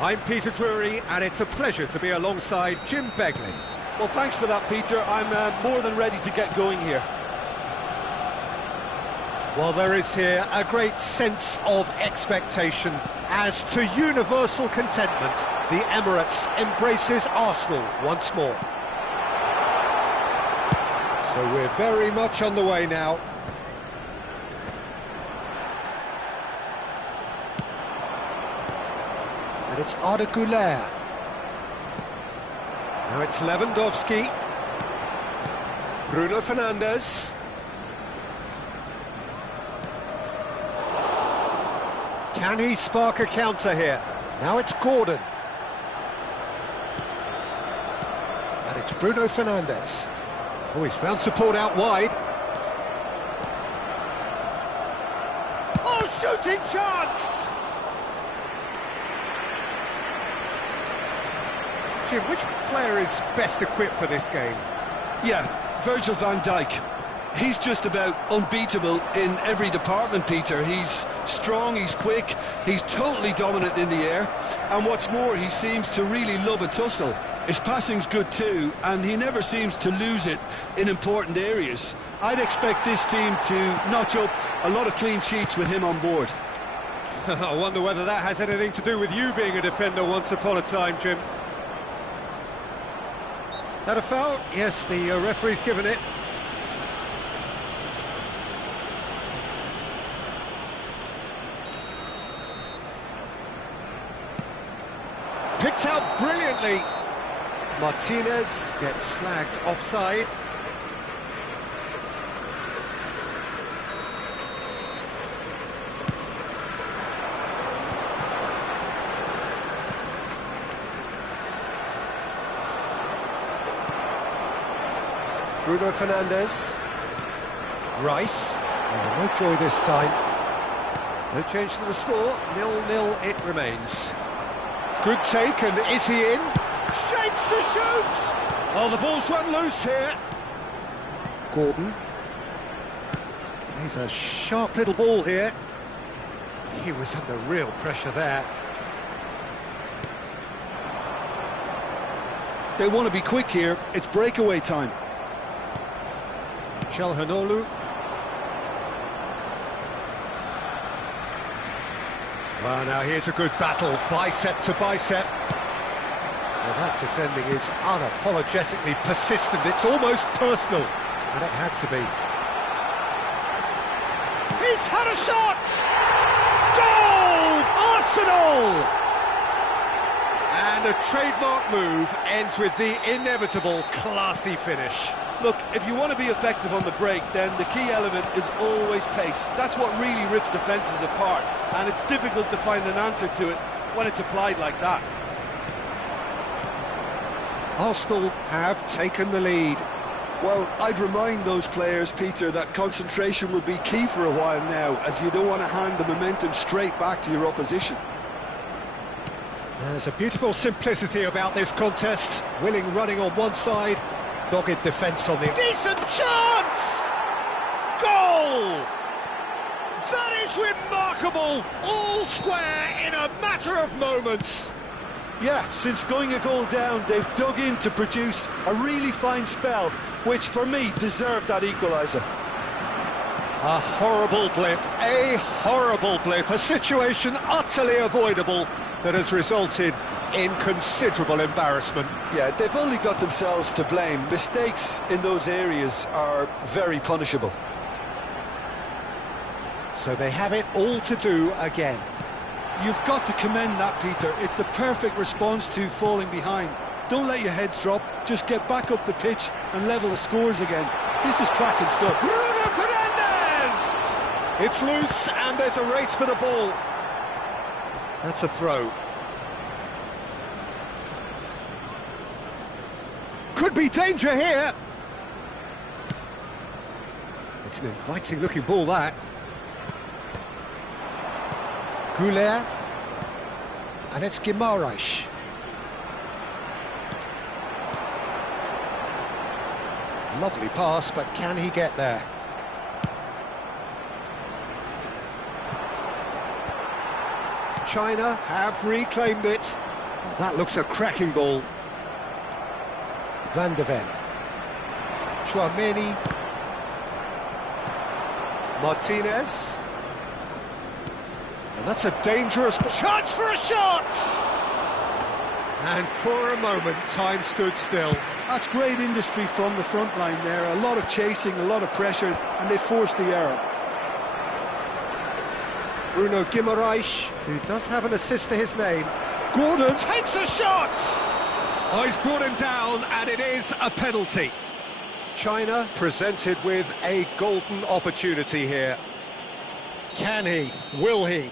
I'm Peter Drury, and it's a pleasure to be alongside Jim Beglin. Well, thanks for that, Peter. I'm more than ready to get going here. Well, there is here a great sense of expectation as to universal contentment. The Emirates embraces Arsenal once more. So we're very much on the way now. And it's Andog. Now it's Lewandowski. Bruno Fernandes. Can he spark a counter here? Now it's Gordon. And it's Bruno Fernandes. Oh, he's found support out wide. Oh, shooting chance! Jim, which player is best equipped for this game? Yeah, Virgil van Dijk. He's just about unbeatable in every department, Peter. He's strong, he's quick, he's totally dominant in the air, and what's more, he seems to really love a tussle. His passing's good too, and he never seems to lose it in important areas. I'd expect this team to notch up a lot of clean sheets with him on board. I wonder whether that has anything to do with you being a defender once upon a time, Jim. That a foul? Yes, the referee's given it. Picked out brilliantly. Martinez gets flagged offside. Bruno Fernandes. Rice. Oh, no joy this time. No change to the score. 0-0 it remains. Good take, and is he in? Shapes to shoot! Oh, the ball's run loose here. Gordon. Plays a sharp little ball here. He was under real pressure there. They want to be quick here. It's breakaway time. Çalhanoğlu. Well, now here's a good battle, bicep to bicep. Well, that defending is unapologetically persistent. It's almost personal, and it had to be. He's had a shot! Goal! Arsenal! And a trademark move ends with the inevitable classy finish. Look, if you want to be effective on the break, then the key element is always pace. That's what really rips defences apart, and it's difficult to find an answer to it when it's applied like that. Arsenal have taken the lead. Well, I'd remind those players, Peter, that concentration will be key for a while now, as you don't want to hand the momentum straight back to your opposition. There's a beautiful simplicity about this contest. Willing running on one side, dogged defence on the... Decent chance! Goal! That is remarkable! All square in a matter of moments. Yeah, since going a goal down, they've dug in to produce a really fine spell, which for me deserved that equaliser. A horrible blip, a situation utterly avoidable that has resulted in considerable embarrassment. Yeah, they've only got themselves to blame. Mistakes in those areas are very punishable. So they have it all to do again. You've got to commend that, Peter. It's the perfect response to falling behind. Don't let your heads drop, just get back up the pitch and level the scores again. This is cracking stuff. Bruno Fernandes! It's loose and there's a race for the ball. That's a throw. Could be danger here. It's an inviting looking ball, that. Goulet, and it's Guimaraes. Lovely pass, but can he get there? China have reclaimed it. Oh, that looks a cracking ball. Van de Ven. Chouameni. Martinez. And that's a dangerous chance for a shot! And for a moment, time stood still. That's great industry from the front line there. A lot of chasing, a lot of pressure, and they forced the error. Bruno Guimaraes, who does have an assist to his name. Gordon takes a shot! Oh, he's brought him down, and it is a penalty. China presented with a golden opportunity here. Can he? Will he?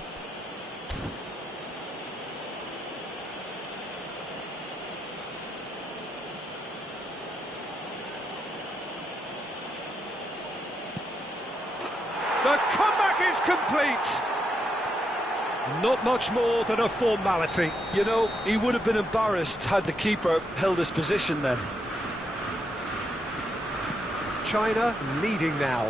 The comeback is complete. Not much more than a formality. You know, he would have been embarrassed had the keeper held his position then. China leading now.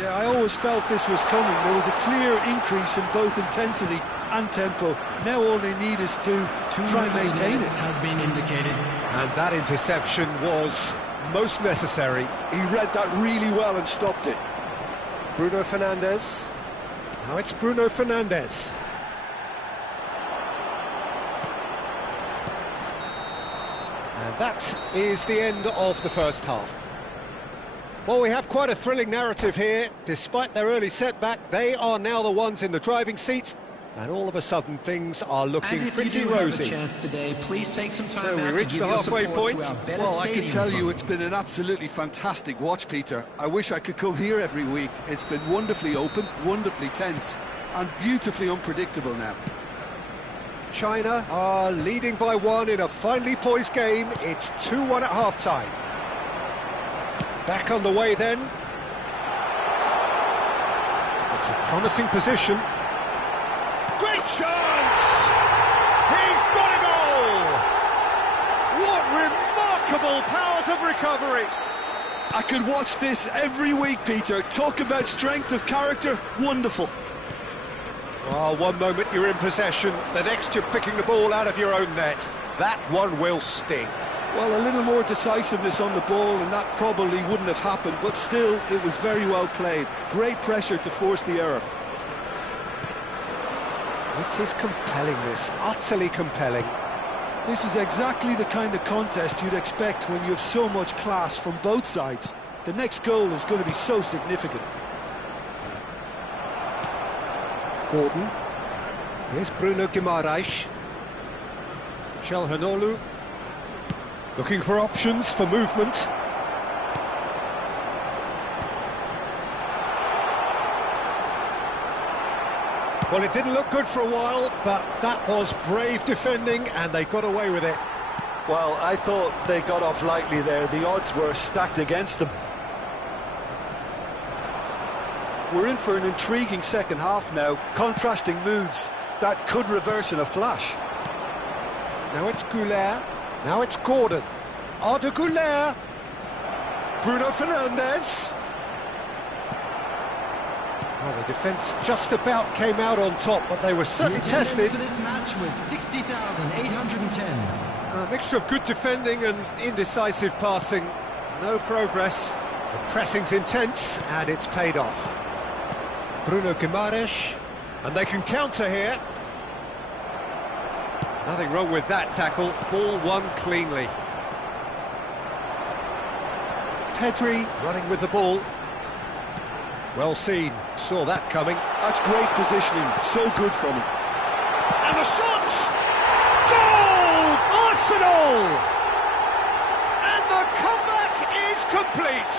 Yeah, I always felt this was coming. There was a clear increase in both intensity and tempo. Now all they need is to try and maintain it. Has been indicated. And that interception was most necessary. He read that really well and stopped it. Bruno Fernandes. Now it's Bruno Fernandes. And that is the end of the first half. Well, we have quite a thrilling narrative here. Despite their early setback, they are now the ones in the driving seat, and all of a sudden things are looking pretty rosy. Today, please take some time So we reached the halfway point. Well, I can tell you it's been an absolutely fantastic watch, Peter. I wish I could come here every week. It's been wonderfully open, wonderfully tense, and beautifully unpredictable now. China are leading by one in a finely poised game. It's 2-1 at half-time. Back on the way then. It's a promising position. Great chance! He's got a goal! What remarkable powers of recovery! I could watch this every week, Peter. Talk about strength of character, wonderful. Well, one moment you're in possession, the next you're picking the ball out of your own net. That one will sting. Well, a little more decisiveness on the ball and that probably wouldn't have happened, but still, it was very well played. Great pressure to force the error. It is compelling, this, utterly compelling. This is exactly the kind of contest you'd expect when you have so much class from both sides. The next goal is going to be so significant. Gordon. Here's Bruno Guimaraes. Chelhanoglu. Looking for options for movement. Well, it didn't look good for a while, but that was brave defending, and they got away with it. Well, I thought they got off lightly there. The odds were stacked against them. We're in for an intriguing second half now. Contrasting moods that could reverse in a flash. Now it's Goulet. Now it's Gordon. Arda Goulet. Bruno Fernandes. Well, the defence just about came out on top, but they were certainly tested. For this match was 60,810. A mixture of good defending and indecisive passing. No progress. The pressing's intense, and it's paid off. Bruno Guimaraes, and they can counter here. Nothing wrong with that tackle. Ball won cleanly. Pedri running with the ball. Well seen, saw that coming. That's great positioning, so good from him. And the shot! Goal! Arsenal! And the comeback is complete!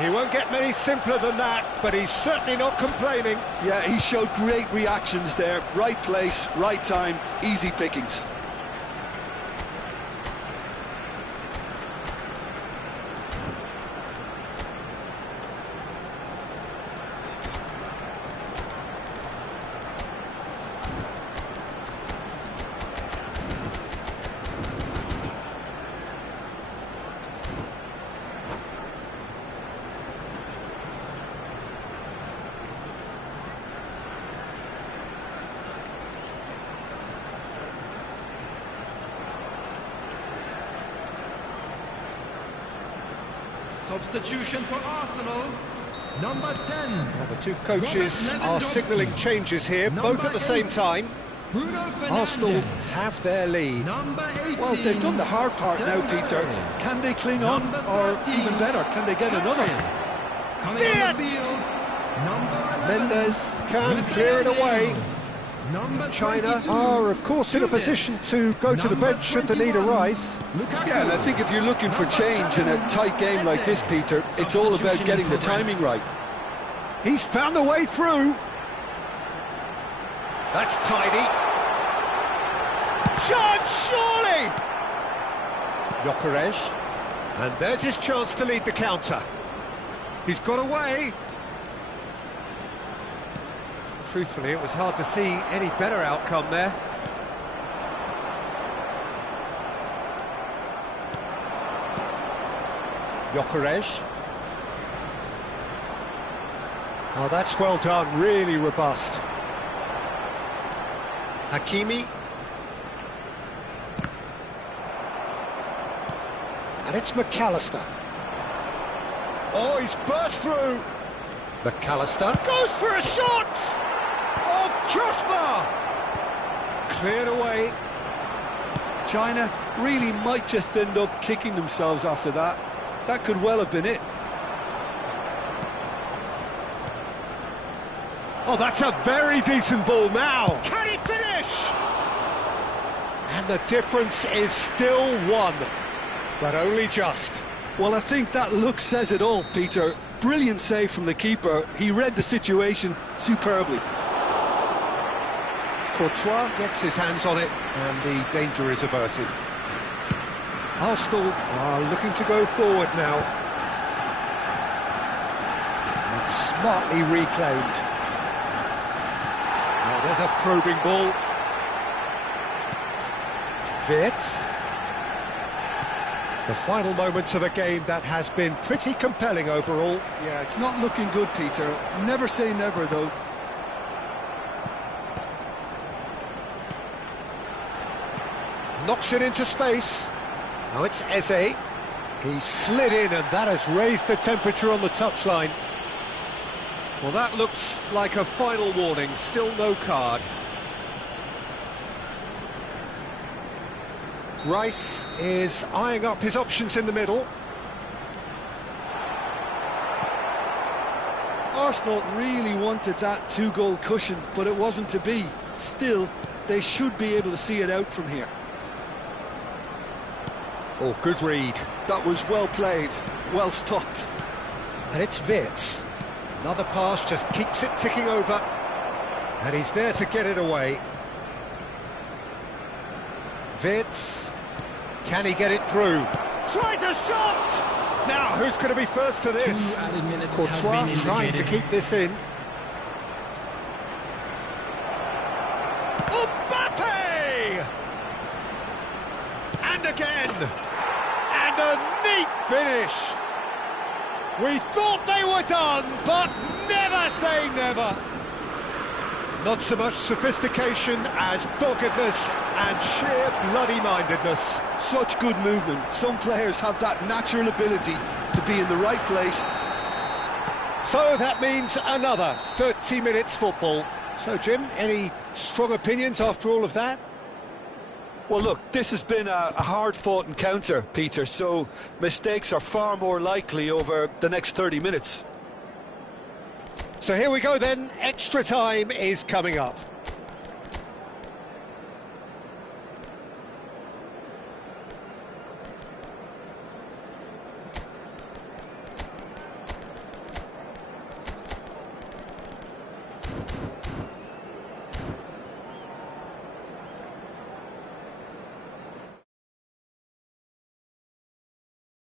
He won't get many simpler than that, but he's certainly not complaining. Yeah, he showed great reactions there. Right place, right time, easy pickings. Substitution for Arsenal. Number 10. Well, the two coaches are signalling changes here, both at the same time. Arsenal have their lead. Number 18. Well, they've done the hard part now, Peter. Can they cling on, or even better, can they get another? Coming on the field. Number 11. Mendes can clear it away. Number China 22. are, of course, in a position to go to the bench should the need arise. Yeah, and I think if you're looking for change in a tight game like this, Peter, it's all about getting the timing right. He's found a way through. That's tidy. Chance, surely! Gyökeres. And there's his chance to lead the counter. He's got away. Truthfully, it was hard to see any better outcome there. Gyökeres. Oh, that's well done, really robust. Hakimi. And it's McAllister. Oh, he's burst through. McAllister goes for a shot! Oh, crossbar! Cleared away. China really might just end up kicking themselves after that. That could well have been it. Oh, that's a very decent ball now. Can he finish? And the difference is still one, but only just. Well, I think that look says it all, Peter. Brilliant save from the keeper. He read the situation superbly. Courtois gets his hands on it, and the danger is averted. Arsenal are looking to go forward now. And smartly reclaimed. Now there's a probing ball. Wirtz. The final moments of a game that has been pretty compelling overall. Yeah, it's not looking good, Peter. Never say never, though. Knocks it into space. Now it's Eze. He slid in, and that has raised the temperature on the touchline. Well, that looks like a final warning. Still no card. Rice is eyeing up his options in the middle. Arsenal really wanted that two-goal cushion, but it wasn't to be. Still, they should be able to see it out from here. Oh, good read. That was well played, well stopped. And it's Wirtz. Another pass just keeps it ticking over. And he's there to get it away. Wirtz. Can he get it through? Tries a shot! Now, who's going to be first to this? Courtois trying to keep this in. Mbappe! And again! And a neat finish! We thought they were done, but never say never! Not so much sophistication as doggedness and sheer bloody-mindedness. Such good movement. Some players have that natural ability to be in the right place. So that means another 30 minutes football. So, Jim, any strong opinions after all of that? Well, look, this has been a hard-fought encounter, Peter, so mistakes are far more likely over the next 30 minutes. So here we go then, extra time is coming up.